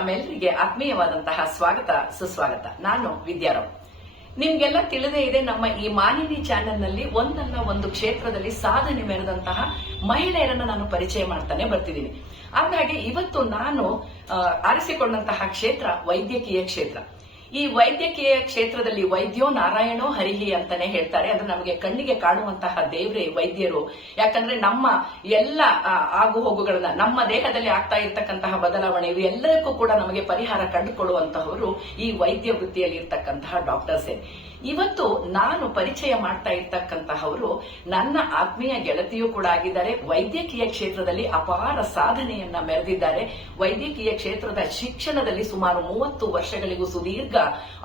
ತಮ್ಮೆಲ್ಲರಿಗೆ ಆತ್ಮೀಯವಾದಂತಹ ಸ್ವಾಗತ ಸುಸ್ವಾಗತ. ನಾನು ವಿದ್ಯಾರಾವ್. ನಿಮ್ಗೆಲ್ಲ ತಿಳಿದೇ ಇದೆ, ನಮ್ಮ ಈ ಮಾನಿನಿ ಚಾನೆಲ್ ನಲ್ಲಿ ಒಂದಲ್ಲ ಒಂದು ಕ್ಷೇತ್ರದಲ್ಲಿ ಸಾಧನೆ ಮೆರೆದಂತಹ ಮಹಿಳೆಯರನ್ನ ನಾನು ಪರಿಚಯ ಮಾಡ್ತಾನೆ ಬರ್ತಿದ್ದೀನಿ. ಹಾಗಾಗಿ ಇವತ್ತು ನಾನು ಆರಿಸಿಕೊಂಡಂತಹ ಕ್ಷೇತ್ರ ವೈದ್ಯಕೀಯ ಕ್ಷೇತ್ರ. ಈ ವೈದ್ಯಕೀಯ ಕ್ಷೇತ್ರದಲ್ಲಿ ವೈದ್ಯೋ ನಾರಾಯಣೋ ಹರಿಹಿ ಅಂತಾನೆ ಹೇಳ್ತಾರೆ. ಅಂದ್ರೆ ನಮಗೆ ಕಣ್ಣಿಗೆ ಕಾಣುವಂತಹ ದೇವ್ರೆ ವೈದ್ಯರು. ಯಾಕಂದ್ರೆ ನಮ್ಮ ಎಲ್ಲ ಆಗು ಹೋಗುಗಳನ್ನ, ನಮ್ಮ ದೇಹದಲ್ಲಿ ಆಗ್ತಾ ಇರ್ತಕ್ಕಂತಹ ಬದಲಾವಣೆ ಇವೆಲ್ಲದಕ್ಕೂ ಕೂಡ ನಮಗೆ ಪರಿಹಾರ ಕಂಡುಕೊಡುವಂತಹವರು ಈ ವೈದ್ಯ ವೃತ್ತಿಯಲ್ಲಿ ಇರ್ತಕ್ಕಂತಹ ಡಾಕ್ಟರ್ಸೇ. ಇವತ್ತು ನಾನು ಪರಿಚಯ ಮಾಡ್ತಾ ಇರ್ತಕ್ಕಂತಹವರು ನನ್ನ ಆತ್ಮೀಯ ಗೆಳತಿಯೂ ಕೂಡ ಆಗಿದ್ದಾರೆ. ವೈದ್ಯಕೀಯ ಕ್ಷೇತ್ರದಲ್ಲಿ ಅಪಾರ ಸಾಧನೆಯನ್ನ ಮೆರೆದಿದ್ದಾರೆ. ವೈದ್ಯಕೀಯ ಕ್ಷೇತ್ರದ ಶಿಕ್ಷಣದಲ್ಲಿ ಸುಮಾರು 30 ವರ್ಷಗಳಿಗೂ ಸುದೀರ್ಘ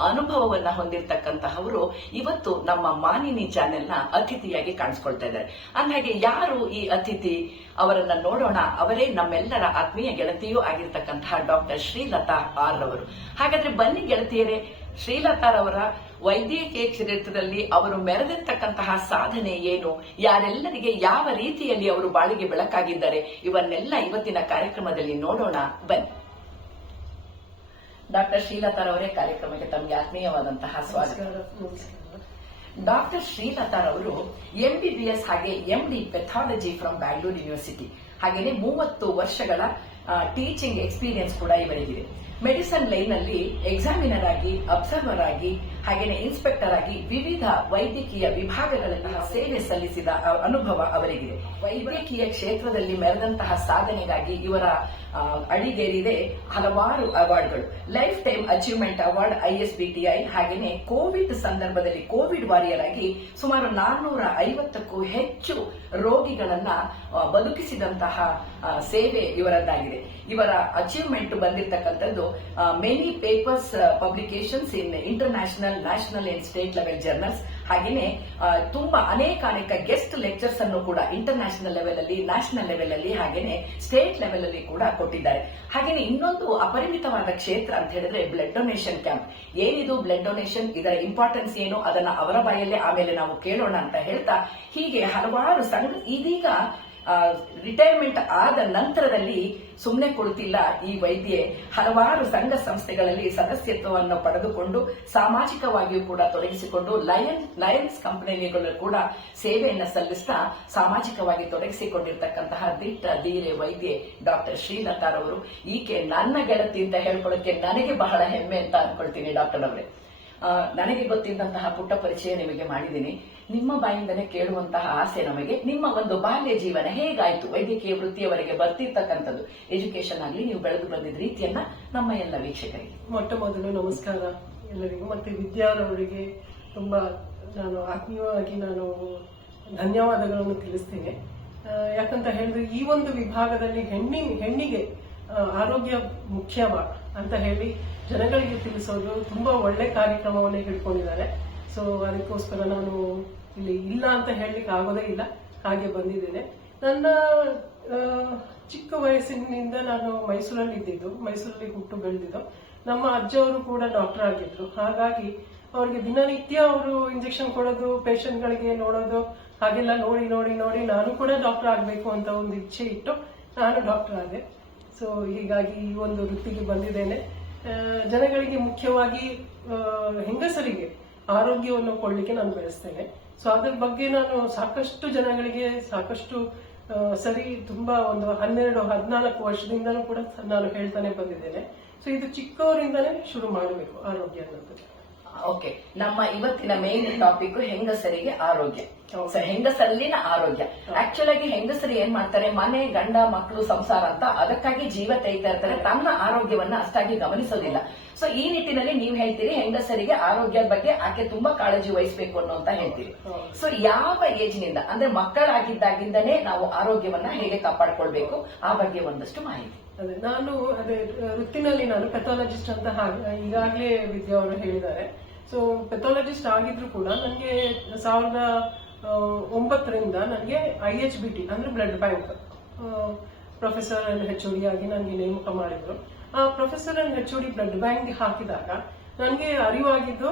ಅನುಭವವನ್ನ ಹೊಂದಿರತಕ್ಕಂತಹವರು ಇವತ್ತು ನಮ್ಮ ಮಾನಿನಿ ಚಾನೆಲ್ನ ಅತಿಥಿಯಾಗಿ ಕಾಣಿಸ್ಕೊಳ್ತಾ ಇದ್ದಾರೆ. ಅಂದಾಗೆ ಯಾರು ಈ ಅತಿಥಿ, ಅವರನ್ನ ನೋಡೋಣ. ಅವರೇ ನಮ್ಮೆಲ್ಲರ ಆತ್ಮೀಯ ಗೆಳತಿಯೂ ಆಗಿರ್ತಕ್ಕಂತಹ ಡಾಕ್ಟರ್ ಶ್ರೀಲತಾ ಆರ್ ಅವರು. ಹಾಗಾದ್ರೆ ಬನ್ನಿ ಗೆಳತಿಯರೇ, ಶ್ರೀಲತಾರವರ ವೈದ್ಯಕೀಯ ಕ್ಷೇತ್ರದಲ್ಲಿ ಅವರು ಮೆರೆದಿರ್ತಕ್ಕಂತಹ ಸಾಧನೆ ಏನು, ಯಾರೆಲ್ಲರಿಗೆ ಯಾವ ರೀತಿಯಲ್ಲಿ ಅವರು ಬಾಳಿಗೆ ಬೆಳಕಾಗಿದ್ದಾರೆ, ಇವನ್ನೆಲ್ಲ ಇವತ್ತಿನ ಕಾರ್ಯಕ್ರಮದಲ್ಲಿ ನೋಡೋಣ ಬನ್ನಿ. ಡಾಕ್ಟರ್ ಶ್ರೀಲತಾರವರೇ, ಕಾರ್ಯಕ್ರಮಕ್ಕೆ ತಮಗೆ ಆತ್ಮೀಯವಾದಂತಹ ಸ್ವಾಗತ. ಡಾಕ್ಟರ್ ಶ್ರೀಲತಾರವರು MBBS ಹಾಗೆ MD pathology from Bangalore university, ಹಾಗೇನೆ 30 ವರ್ಷಗಳ ಟೀಚಿಂಗ್ ಎಕ್ಸ್ಪೀರಿಯನ್ಸ್ ಕೂಡ ಇವರಿಗಿದೆ. ಮೆಡಿಸಿನ್ ಲೈನ್ ನಲ್ಲಿ ಎಕ್ಸಾಮಿನರ್ ಆಗಿ, ಅಬ್ಸರ್ವರ್ ಆಗಿ, ಹಾಗೇನೆ ಇನ್ಸ್ಪೆಕ್ಟರ್ ಆಗಿ ವಿವಿಧ ವೈದ್ಯಕೀಯ ವಿಭಾಗಗಳಲ್ಲಿ ಸೇವೆ ಸಲ್ಲಿಸಿದ ಅನುಭವ ಅವರಿಗಿದೆ. ವೈದ್ಯಕೀಯ ಕ್ಷೇತ್ರದಲ್ಲಿ ಮೆರೆದಂತಹ ಸಾಧನೆಗಾಗಿ ಇವರ ಅಡಿಗೇರಿದೆ ಹಲವಾರು ಅವಾರ್ಡ್ಗಳು. Lifetime achievement award ISBTI, ಹಾಗೇನೆ ಕೋವಿಡ್ ಸಂದರ್ಭದಲ್ಲಿ ಕೋವಿಡ್ ವಾರಿಯರ್ ಆಗಿ ಸುಮಾರು 450ಕ್ಕೂ ಹೆಚ್ಚು ರೋಗಿಗಳನ್ನ ಬದುಕಿಸಿದಂತಹ ಸೇವೆ ಇವರದ್ದಾಗಿದೆ. ಇವರ ಅಚೀವ್ಮೆಂಟ್ ಬಂದಿರತಕ್ಕಂಥದ್ದು many papers publications in international, national and state level journals, ಹಾಗೇನೆ ತುಂಬಾ ಅನೇಕ ಗೆಸ್ಟ್ ಲೆಕ್ಚರ್ಸ್ ಅನ್ನು ಕೂಡ ಇಂಟರ್ನ್ಯಾಷನಲ್ ಲೆವೆಲ್ ಅಲ್ಲಿ, ನ್ಯಾಷನಲ್ ಲೆವೆಲ್ ಅಲ್ಲಿ, ಹಾಗೇನೆ ಸ್ಟೇಟ್ ಲೆವೆಲ್ ಅಲ್ಲಿ ಕೂಡ ಕೊಟ್ಟಿದ್ದಾರೆ. ಹಾಗೇನೆ ಇನ್ನೊಂದು ಅಪರಿಮಿತವಾದ ಕ್ಷೇತ್ರ ಅಂತ ಹೇಳಿದ್ರೆ ಬ್ಲಡ್ ಡೊನೇಷನ್ ಕ್ಯಾಂಪ್. ಏನಿದು ಬ್ಲಡ್ ಡೊನೇಷನ್, ಇದರ ಇಂಪಾರ್ಟೆನ್ಸ್ ಏನು, ಅದನ್ನ ಅವರ ಬಾಯಲ್ಲೇ ಆಮೇಲೆ ನಾವು ಕೇಳೋಣ ಅಂತ ಹೇಳ್ತಾ, ಹೀಗೆ ಹಲವಾರು ಇದೀಗ ರಿಟೈರ್ಮೆಂಟ್ ಆದ ನಂತರದಲ್ಲಿ ಸುಮ್ಮನೆ ಕೊಡುತ್ತಿಲ್ಲ ಈ ವೈದ್ಯೆ. ಹಲವಾರು ಸಂಘ ಸಂಸ್ಥೆಗಳಲ್ಲಿ ಸದಸ್ಯತ್ವವನ್ನು ಪಡೆದುಕೊಂಡು ಸಾಮಾಜಿಕವಾಗಿಯೂ ಕೂಡ ತೊಡಗಿಸಿಕೊಂಡು ಲಯನ್ಸ್ ಕಂಪನಿಗಳು ಕೂಡ ಸೇವೆಯನ್ನು ಸಲ್ಲಿಸ್ತಾ ಸಾಮಾಜಿಕವಾಗಿ ತೊಡಗಿಸಿಕೊಂಡಿರ್ತಕ್ಕಂತಹ ದಿಟ್ಟ ಧೀರೆ ವೈದ್ಯೆ ಡಾಕ್ಟರ್ ಶ್ರೀಲತಾರವರು. ಈಕೆ ನನ್ನ ಗೆಳತಿ ಅಂತ ಹೇಳ್ಕೊಳ್ಳೋಕೆ ನನಗೆ ಬಹಳ ಹೆಮ್ಮೆ ಅಂತ ಅನ್ಕೊಳ್ತೀನಿ. ಡಾಕ್ಟರ್ ಅವರೇ, ನನಗೆ ಗೊತ್ತಿದ್ದಂತಹ ಪುಟ್ಟ ಪರಿಚಯ ನಿಮಗೆ ಮಾಡಿದ್ದೀನಿ. ನಿಮ್ಮ ಬಾಯಿಂದನೇ ಕೇಳುವಂತಹ ಆಸೆ ನಮಗೆ. ನಿಮ್ಮ ಒಂದು ಬಾಲ್ಯ ಜೀವನ ಹೇಗಾಯ್ತು, ವೈದ್ಯಕೀಯ ವೃತ್ತಿಯವರೆಗೆ ಬರ್ತಿರ್ತಕ್ಕಂಥದ್ದು, ಎಜುಕೇಶನ್ ಆಗಲಿ, ನೀವು ಬೆಳೆದು ಬಂದಿದ್ದ ರೀತಿಯನ್ನ ನಮ್ಮ ಎಲ್ಲ ವೀಕ್ಷಕರಿಗೆ. ಮೊಟ್ಟ ಮೊದಲು ನಮಸ್ಕಾರ ಎಲ್ಲರಿಗೂ. ಮತ್ತೆ ವಿದ್ಯಾರವರಿಗೆ ತುಂಬಾ ನಾನು ಆತ್ಮೀಯವಾಗಿ ಧನ್ಯವಾದಗಳನ್ನು ತಿಳಿಸ್ತೇನೆ. ಯಾಕಂತ ಹೇಳಿದ್ರೆ ಈ ಒಂದು ವಿಭಾಗದಲ್ಲಿ ಹೆಣ್ಣಿಗೆ ಆರೋಗ್ಯ ಮುಖ್ಯವ ಅಂತ ಹೇಳಿ ಜನಗಳಿಗೆ ತಿಳಿಸೋದು ತುಂಬಾ ಒಳ್ಳೆ ಕಾರ್ಯಕ್ರಮವನ್ನೇ ಹಿಡ್ಕೊಂಡಿದ್ದಾರೆ. ಸೊ ಅದಕ್ಕೋಸ್ಕರ ನಾನು ಇಲ್ಲಿ ಇಲ್ಲ ಅಂತ ಹೇಳಲಿಕ್ಕೆ ಆಗೋದೇ ಇಲ್ಲ, ಹಾಗೆ ಬಂದಿದ್ದೇನೆ. ನನ್ನ ಚಿಕ್ಕ ವಯಸ್ಸಿನಿಂದ ನಾನು ಮೈಸೂರಲ್ಲಿ ಇದ್ದಿದ್ದು, ಮೈಸೂರಲ್ಲಿ ಹುಟ್ಟು ಬೆಳೆದಿದ್ದು. ನಮ್ಮ ಅಜ್ಜವರು ಕೂಡ ಡಾಕ್ಟರ್ ಆಗಿದ್ರು. ಹಾಗಾಗಿ ಅವರಿಗೆ ದಿನನಿತ್ಯ ಅವರು ಇಂಜೆಕ್ಷನ್ ಕೊಡೋದು, ಪೇಷಂಟ್ಗಳಿಗೆ ನೋಡೋದು, ಹಾಗೆಲ್ಲ ನೋಡಿ ನೋಡಿ ನೋಡಿ ನಾನು ಕೂಡ ಡಾಕ್ಟರ್ ಆಗಬೇಕು ಅಂತ ಒಂದು ಇಚ್ಛೆ ಇಟ್ಟು ನಾನು ಡಾಕ್ಟರ್ ಆದೆ. ಸೊ ಹೀಗಾಗಿ ಈ ಒಂದು ವೃತ್ತಿಗೆ ಬಂದಿದ್ದೇನೆ. ಜನಗಳಿಗೆ ಮುಖ್ಯವಾಗಿ ಹೆಂಗಸರಿಗೆ ಆರೋಗ್ಯವನ್ನು ಕೊಡ್ಲಿಕ್ಕೆ ನಾನು ಬಯಸ್ತೇನೆ. ಸೊ ಅದ್ರ ಬಗ್ಗೆ ನಾನು ಸಾಕಷ್ಟು ಜನಗಳಿಗೆ ಸಾಕಷ್ಟು ಸರಿ ತುಂಬಾ ಒಂದು 12-14 ವರ್ಷದಿಂದನೂ ಕೂಡ ನಾನು ಹೇಳ್ತಾನೆ ಬಂದಿದ್ದೇನೆ. ಸೊ ಇದು ಚಿಕ್ಕವರಿಂದಾನೇ ಶುರು ಮಾಡಬೇಕು ಆರೋಗ್ಯ ಅನ್ನೋದು. ಓಕೆ, ನಮ್ಮ ಇವತ್ತಿನ ಮೇನ್ ಟಾಪಿಕ್ ಹೆಂಗಸರಿಗೆ ಆರೋಗ್ಯ. ಹೆಂಗಸರಲ್ಲಿನ ಆರೋಗ್ಯ. ಆಕ್ಚುಲ್ ಆಗಿ ಹೆಂಗಸರು ಏನ್ ಮಾಡ್ತಾರೆ, ಮನೆ, ಗಂಡ, ಮಕ್ಕಳು, ಸಂಸಾರ ಅಂತ ಅದಕ್ಕಾಗಿ ಜೀವ ತೆಗಿತಾ ಇರ್ತಾರೆ, ತನ್ನ ಆರೋಗ್ಯವನ್ನ ಅಷ್ಟಾಗಿ ಗಮನಿಸೋದಿಲ್ಲ. ಸೊ ಈ ನಿಟ್ಟಿನಲ್ಲಿ ನೀವು ಹೇಳ್ತೀರಿ ಹೆಂಗಸರಿಗೆ ಆರೋಗ್ಯದ ಬಗ್ಗೆ ಆಕೆ ತುಂಬಾ ಕಾಳಜಿ ವಹಿಸಬೇಕು ಅನ್ನೋ ಹೇಳ್ತೀರಿ. ಸೊ ಯಾವ ಏಜ್ ನಿಂದ, ಅಂದ್ರೆ ಮಕ್ಕಳಾಗಿದ್ದಾಗಿಂದನೇ ನಾವು ಆರೋಗ್ಯವನ್ನ ಹೇಗೆ ಕಾಪಾಡ್ಕೊಳ್ಬೇಕು, ಆ ಬಗ್ಗೆ ಒಂದಷ್ಟು ಮಾಹಿತಿ. ನಾನು ವೃತ್ತಿನಲ್ಲಿ ನಾನು ಪೆಥಾಲಜಿಸ್ಟ್ ಅಂತ ಈಗಾಗಲೇ ವಿದ್ಯಾ ಅವರು ಹೇಳಿದ್ದಾರೆ. ಸೊ ಪೆಥಾಲಜಿಸ್ಟ್ ಆಗಿದ್ರು ಕೂಡ ನನಗೆ 2009ರಿಂದ ನನಗೆ IHBT ಅಂದ್ರೆ blood bank professor and HOD ಆಗಿ ನನಗೆ ನೇಮಕ ಮಾಡಿದ್ರು. ಆ professor and HOD blood bank ಹಾಕಿದಾಗ ನನಗೆ ಅರಿವಾಗಿದ್ದು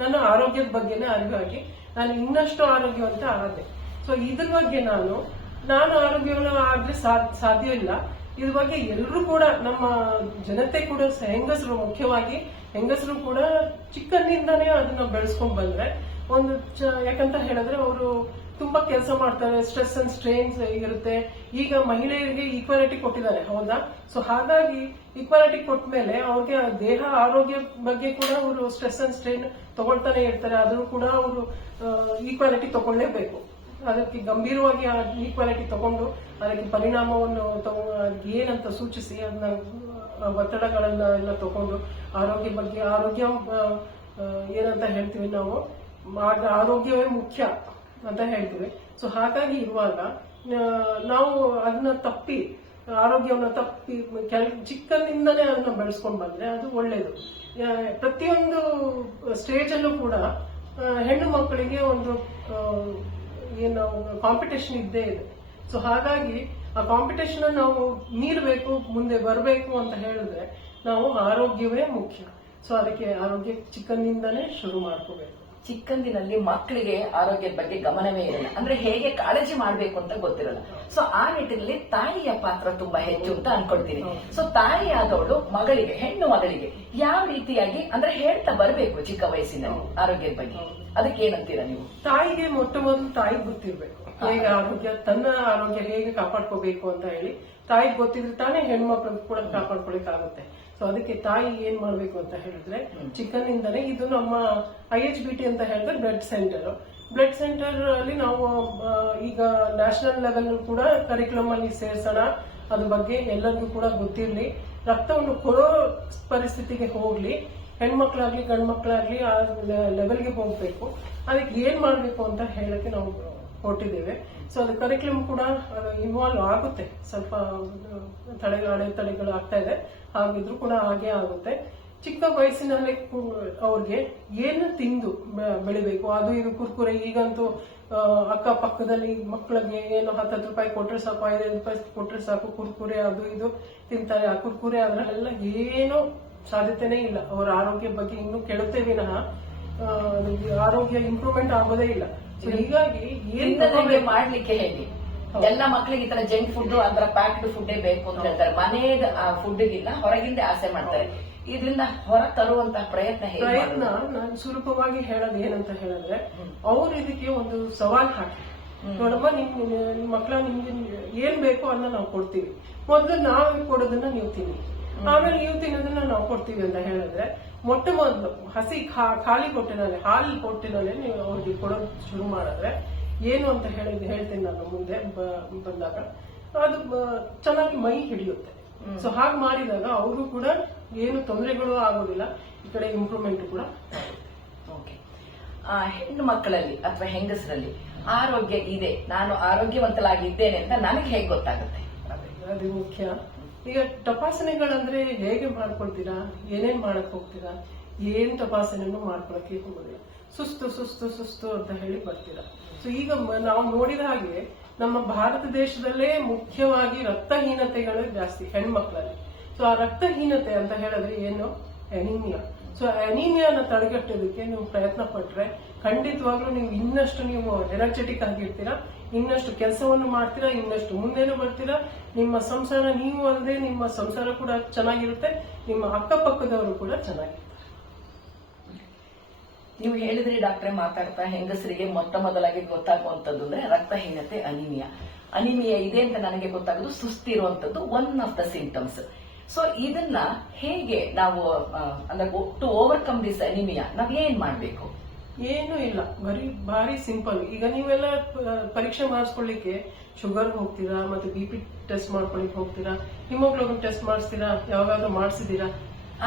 ನನ್ನ ಆರೋಗ್ಯದ ಬಗ್ಗೆನೇ ಅರಿವಾಗಿ ನಾನು ಇನ್ನಷ್ಟು ಆರೋಗ್ಯವಂತ ಆದೆ. ಸೊ ಇದ್ರ ಬಗ್ಗೆ ನಾನು ಆರೋಗ್ಯವನ್ನು ಆಗ್ಲಿ ಸಾಧ್ಯ ಇಲ್ಲ, ಇದ್ರ ಬಗ್ಗೆ ಎಲ್ಲರೂ ಕೂಡ ನಮ್ಮ ಜನತೆ ಕೂಡ ಹೆಂಗಸರು, ಮುಖ್ಯವಾಗಿ ಹೆಂಗಸರು ಕೂಡ ಚಿಕ್ಕಂದಿಂದಾನೇ ಅದನ್ನ ಬೆಳೆಸ್ಕೊಂಡ್ ಬಂದ್ರೆ ಒಂದು ಯಾಕಂತ ಹೇಳಿದ್ರೆ ಅವರು ತುಂಬಾ ಕೆಲಸ ಮಾಡ್ತಾರೆ, ಸ್ಟ್ರೆಸ್ ಅಂಡ್ ಸ್ಟ್ರೈನ್ಸ್ ಇರುತ್ತೆ. ಈಗ ಮಹಿಳೆಯರಿಗೆ ಈಕ್ವಾಲಿಟಿ ಕೊಟ್ಟಿದ್ದಾರೆ, ಹೌದಾ? ಸೊ ಹಾಗಾಗಿ ಈಕ್ವಾಲಿಟಿ ಕೊಟ್ಟ ಮೇಲೆ ಅವ್ರಿಗೆ ದೇಹ ಆರೋಗ್ಯ ಬಗ್ಗೆ ಕೂಡ ಅವರು ಸ್ಟ್ರೆಸ್ ಅಂಡ್ ಸ್ಟ್ರೈನ್ ತಗೊಳ್ತಾನೆ ಇರ್ತಾರೆ. ಆದ್ರೂ ಕೂಡ ಅವರು ಈಕ್ವಾಲಿಟಿ ತಗೊಳ್ಳೇಬೇಕು. ಅದಕ್ಕೆ ಗಂಭೀರವಾಗಿ ಆ ಈಕ್ವಾಲಿಟಿ ತಗೊಂಡು ಅದಕ್ಕೆ ಪರಿಣಾಮವನ್ನು ಏನಂತ ಸೂಚಿಸಿ ಅದನ್ನ ಒತ್ತಡಗಳನ್ನ ಎಲ್ಲ ತಗೊಂಡು ಆರೋಗ್ಯ ಬಗ್ಗೆ ಏನಂತ ಹೇಳ್ತೀವಿ ನಾವು, ಆರೋಗ್ಯವೇ ಮುಖ್ಯ ಅಂತ ಹೇಳ್ತೀವಿ. ಸೊ ಹಾಗಾಗಿ ಇರುವಾಗ ನಾವು ಅದನ್ನ ಆರೋಗ್ಯವನ್ನು ತಪ್ಪಿ ಚಿಕ್ಕಂದಿಂದನೇ ಅದನ್ನ ಬೆಳೆಸ್ಕೊಂಡ್ ಬಂದ್ರೆ ಅದು ಒಳ್ಳೇದು. ಪ್ರತಿಯೊಂದು ಸ್ಟೇಜ್ ಅಲ್ಲೂ ಕೂಡ ಹೆಣ್ಣು ಮಕ್ಕಳಿಗೆ ಒಂದು ಏನು ಕಾಂಪಿಟೇಷನ್ ಇದ್ದೇ ಇದೆ. ಸೊ ಹಾಗಾಗಿ ಆ ಕಾಂಪಿಟೇಷನ್ ನಾವು ಮೀರಬೇಕು, ಮುಂದೆ ಬರಬೇಕು ಅಂತ ಹೇಳಿದ್ರೆ ನಾವು ಆರೋಗ್ಯವೇ ಮುಖ್ಯ. ಸೊ ಅದಕ್ಕೆ ಆರೋಗ್ಯ ಚಿಕ್ಕಂದಿಂದನೇ ಶುರು ಮಾಡ್ಕೋಬೇಕು. ಚಿಕ್ಕಂದಿನಲ್ಲಿ ಮಕ್ಕಳಿಗೆ ಆರೋಗ್ಯದ ಬಗ್ಗೆ ಗಮನವೇ ಇರಲ್ಲ, ಅಂದ್ರೆ ಹೇಗೆ ಕಾಳಜಿ ಮಾಡ್ಬೇಕು ಅಂತ ಗೊತ್ತಿರಲ್ಲ. ಸೊ ಆ ನಿಟ್ಟಿನಲ್ಲಿ ತಾಯಿಯ ಪಾತ್ರ ತುಂಬಾ ಹೆಚ್ಚು ಅಂತ ಅನ್ಕೊಳ್ತೀನಿ. ಸೊ ತಾಯಿಯಾದವಳು ಮಗಳಿಗೆ, ಹೆಣ್ಣು ಮಗಳಿಗೆ ಯಾವ ರೀತಿಯಾಗಿ ಅಂದ್ರೆ ಹೇಳ್ತಾ ಬರಬೇಕು ಚಿಕ್ಕ ವಯಸ್ಸಿನಲ್ಲಿ ಆರೋಗ್ಯದ ಬಗ್ಗೆ, ಅದಕ್ಕೆ ಏನಂತೀರಾ ನೀವು? ತಾಯಿಗೆ ಮೊಟ್ಟ ಮೊದಲು ತಾಯಿಗೆ ಗೊತ್ತಿರ್ಬೇಕು ಹೇಗೆ ತನ್ನ ಆರೋಗ್ಯ ಹೇಗೆ ಕಾಪಾಡ್ಕೋಬೇಕು ಅಂತ ಹೇಳಿ. ತಾಯಿಗೆ ಗೊತ್ತಿದ್ರೆ ತಾನೇ ಹೆಣ್ಮಕ್ಳು ಕೂಡ ಕಾಪಾಡ್ಕೊಳಿಕ್ಕಾಗುತ್ತೆ. ಸೊ ಅದಕ್ಕೆ ತಾಯಿ ಏನ್ ಮಾಡ್ಬೇಕು ಅಂತ ಹೇಳಿದ್ರೆ ಚಿಕ್ಕಂದಿಂದಲೇ, ಇದು ನಮ್ಮ IHBT ಅಂತ ಹೇಳಿದ್ರೆ ಬ್ಲಡ್ ಸೆಂಟರ್ ಅಲ್ಲಿ ನಾವು ಈಗ ನ್ಯಾಷನಲ್ ಲೆವೆಲ್ ಕೂಡ ಕರಿಕ್ಯುಲಮ್ ಅಲ್ಲಿ ಸೇರ್ಸೋಣ. ಅದ್ರ ಬಗ್ಗೆ ಎಲ್ಲರಿಗೂ ಕೂಡ ಗೊತ್ತಿರ್ಲಿ, ರಕ್ತವನ್ನು ಕೊಡೋ ಪರಿಸ್ಥಿತಿಗೆ ಹೋಗ್ಲಿ, ಹೆಣ್ಮಕ್ಳಾಗ್ಲಿ ಗಂಡ್ಮಕ್ಳಾಗ್ಲಿ ಆ ಲೆವೆಲ್ಗೆ ಹೋಗ್ಬೇಕು. ಅದಕ್ಕೆ ಏನ್ ಮಾಡ್ಬೇಕು ಅಂತ ಹೇಳಕ್ಕೆ ನಾವು ಕೊಟ್ಟಿದ್ದೇವೆ. ಸೊ ಅದು ಕರಿಕ್ಯುಲಮ್ ಕೂಡ ಇನ್ವಾಲ್ವ್ ಆಗುತ್ತೆ, ಸ್ವಲ್ಪ ಅಡೆತಡೆಗಳು ಆಗ್ತಾ ಇದೆ, ಹಾಗಿದ್ರು ಕೂಡ ಹಾಗೆ ಆಗುತ್ತೆ. ಚಿಕ್ಕ ವಯಸ್ಸಿನಲ್ಲಿ ಅವ್ರಿಗೆ ಏನು ತಿಂದು ಬೆಳಿಬೇಕು, ಅದು ಇದು ಕುರ್ಕುರೆ, ಈಗಂತೂ ಅಕ್ಕಪಕ್ಕದಲ್ಲಿ ಮಕ್ಕಳಿಗೆ ಏನು 10 ರೂಪಾಯಿ ಕೊಟ್ರೆ ಸಾಕು, 5 ರೂಪಾಯಿ ಕೊಟ್ರೆ ಸಾಕು, ಕುರ್ಕುರೆ ಅದು ಇದು ತಿಂತಾರೆ. ಆ ಕುರ್ಕುರೆ ಅದ್ರಲ್ಲೆಲ್ಲ ಏನು ಸಾಧ್ಯತೆನೇ ಇಲ್ಲ. ಅವರ ಆರೋಗ್ಯ ಬಗ್ಗೆ ಇನ್ನೂ ಕೆಡುತ್ತೆ ವಿನಃ ಆರೋಗ್ಯ ಇಂಪ್ರೂವ್ಮೆಂಟ್ ಆಗೋದೇ ಇಲ್ಲ. ಹೀಗಾಗಿ ಏನ್ ಮಾಡ್ಲಿಕ್ಕೆ ಹೇಳಿ, ಎಲ್ಲ ಮಕ್ಕಳಿಗೆ ಈ ತರ ಜಂಕ್ ಫುಡ್ ಅದರ ಪ್ಯಾಕ್ಡ್ ಫುಡ್ ಬೇಕು ಅಂತ ಹೇಳ್ತಾರೆ. ಮನೆಯದ ಫುಡ್ಗಿನ್ನ ಹೊರಗಿಂದ ಆಸೆ ಮಾಡ್ತಾರೆ. ಇದರಿಂದ ಹೊರ ತರುವಂತಹ ಪ್ರಯತ್ನ ನಾನು ಸುಲಭವಾಗಿ ಹೇಳೋದು ಏನಂತ ಹೇಳಿದ್ರೆ, ಅವ್ರು ಇದಕ್ಕೆ ಒಂದು ಸವಾಲ್ ಹಾಕಿ, ನೋಡಮ್ಮ ನಿಮ್ ಮಕ್ಕಳ ನಿಮ್ಗೆ ಏನ್ ಬೇಕೋ ಅದನ್ನ ನಾವು ಕೊಡ್ತೀವಿ, ಮೊದ್ಲು ನಾವು ಕೊಡೋದನ್ನ ನೀವು ತಿನ್ನಿ, ಆಮೇಲೆ ನೀವು ತಿನ್ನೋದನ್ನ ನಾವು ಕೊಡ್ತೀವಿ ಅಂತ ಹೇಳಿದ್ರೆ, ಮೊಟ್ಟ ಮೊದಲು ಹಸಿ ಖಾಲಿ ಕೊಟ್ಟಿನಲ್ಲಿ, ಹಾಲು ಕೊಟ್ಟಿನಲ್ಲಿ ನೀವು ಅವ್ರಿಗೆ ಕೊಡೋದು ಶುರು ಮಾಡಿದ್ರೆ ಏನು ಅಂತ ಹೇಳ್ತೀನಿ ನಾನು ಮುಂದೆ ಬಂದಾಗ, ಅದು ಚೆನ್ನಾಗಿ ಮೈ ಹಿಡಿಯುತ್ತೆ. ಸೊ ಹಾಗೆ ಮಾಡಿದಾಗ ಅವರು ಕೂಡ ಏನು ತೊಂದರೆಗಳು ಆಗೋದಿಲ್ಲ, ಈ ಕಡೆ ಇಂಪ್ರೂವ್ಮೆಂಟ್ ಕೂಡ. ಓಕೆ, ಹೆಣ್ಣು ಮಕ್ಕಳಲ್ಲಿ ಅಥವಾ ಹೆಂಗಸರಲ್ಲಿ ಆರೋಗ್ಯ ಇದೆ, ನಾನು ಆರೋಗ್ಯವಂತಲಾಗಿದ್ದೇನೆ ಅಂತ ನನಗೆ ಹೇಗೆ ಗೊತ್ತಾಗುತ್ತೆ? ಅದು ಮುಖ್ಯ. ಈಗ ತಪಾಸಣೆಗಳಂದ್ರೆ ಹೇಗೆ ಮಾಡ್ಕೊಳ್ತೀರಾ, ಏನೇನ್ ಮಾಡಕ್ ಹೋಗ್ತೀರಾ, ಏನ್ ತಪಾಸಣೆನೂ ಮಾಡ್ಕೊಳಕ್ಕೆ ಹೋಗೋದಿಲ್ಲ, ಸುಸ್ತು ಅಂತ ಹೇಳಿ ಬರ್ತೀರಾ. ಸೊ ಈಗ ನಾವು ನೋಡಿದ ಹಾಗೆ ನಮ್ಮ ಭಾರತ ದೇಶದಲ್ಲೇ ಮುಖ್ಯವಾಗಿ ರಕ್ತಹೀನತೆಗಳು ಜಾಸ್ತಿ ಹೆಣ್ಮಕ್ಳಲ್ಲಿ. ಸೊ ಆ ರಕ್ತಹೀನತೆ ಅಂತ ಹೇಳಿದ್ರೆ ಏನು, ಅನಿಮಿಯಾ. ಸೊ ಅನಿಮಿಯಾನ ತಡೆಗಟ್ಟೋದಕ್ಕೆ ನೀವು ಪ್ರಯತ್ನ ಪಟ್ರೆ ಖಂಡಿತವಾಗ್ಲೂ ನೀವು ಇನ್ನಷ್ಟು ನೀವು ಎನರ್ಜೆಟಿಕ್ ಆಗಿರ್ತೀರಾ, ಇನ್ನಷ್ಟು ಕೆಲಸವನ್ನು ಮಾಡ್ತೀರಾ, ಇನ್ನಷ್ಟು ಮುಂದೇನು ಬರ್ತೀರಾ. ನಿಮ್ಮ ಸಂಸಾರ, ನೀವು ಅಲ್ಲದೆ ನಿಮ್ಮ ಸಂಸಾರ ಕೂಡ ಚೆನ್ನಾಗಿರುತ್ತೆ, ನಿಮ್ಮ ಅಕ್ಕಪಕ್ಕದವರು ಕೂಡ ಚೆನ್ನಾಗಿರ್ತಾರೆ. ನೀವು ಹೇಳಿದ್ರಿ ಡಾಕ್ಟ್ರೆ ಮಾತಾಡ್ತಾ, ಹೆಂಗಸರಿಗೆ ಮೊಟ್ಟ ಮೊದಲಾಗಿ ಗೊತ್ತಾಗುವಂತದ್ದು ಅಂದ್ರೆ ರಕ್ತಹೀನತೆ, ಅನಿಮಿಯಾ ಇದೆ ಅಂತ ನನಗೆ ಗೊತ್ತಾಗೋದು ಸುಸ್ತಿರುವಂತದ್ದು one of the symptoms. So ಇದನ್ನ ಹೇಗೆ ನಾವು ಅಂದ್ರೆ ಟು ಓವರ್ಕಮ್ ದಿಸ್ ಅನಿಮಿಯಾ ನಾವ್ ಏನ್ ಮಾಡ್ಬೇಕು? ಏನು ಇಲ್ಲ, ಭಾರಿ ಸಿಂಪಲ್. ಈಗ ನೀವೆಲ್ಲ ಪರೀಕ್ಷೆ ಮಾಡಿಸ್ಕೊಳ್ಳಿಕ್ಕೆ ಶುಗರ್ ಹೋಗ್ತೀರಾ, ಮತ್ತೆ BP ಟೆಸ್ಟ್ ಮಾಡ್ಕೊಳ್ಳಿಕ್ ಹೋಗ್ತೀರಾ, ಹಿಮೋಗ್ಲೋಬಿನ್ ಟೆಸ್ಟ್ ಮಾಡಿಸ್ತೀರಾ, ಯಾವಾಗಾದ್ರೂ ಮಾಡಿಸಿದೀರಾ?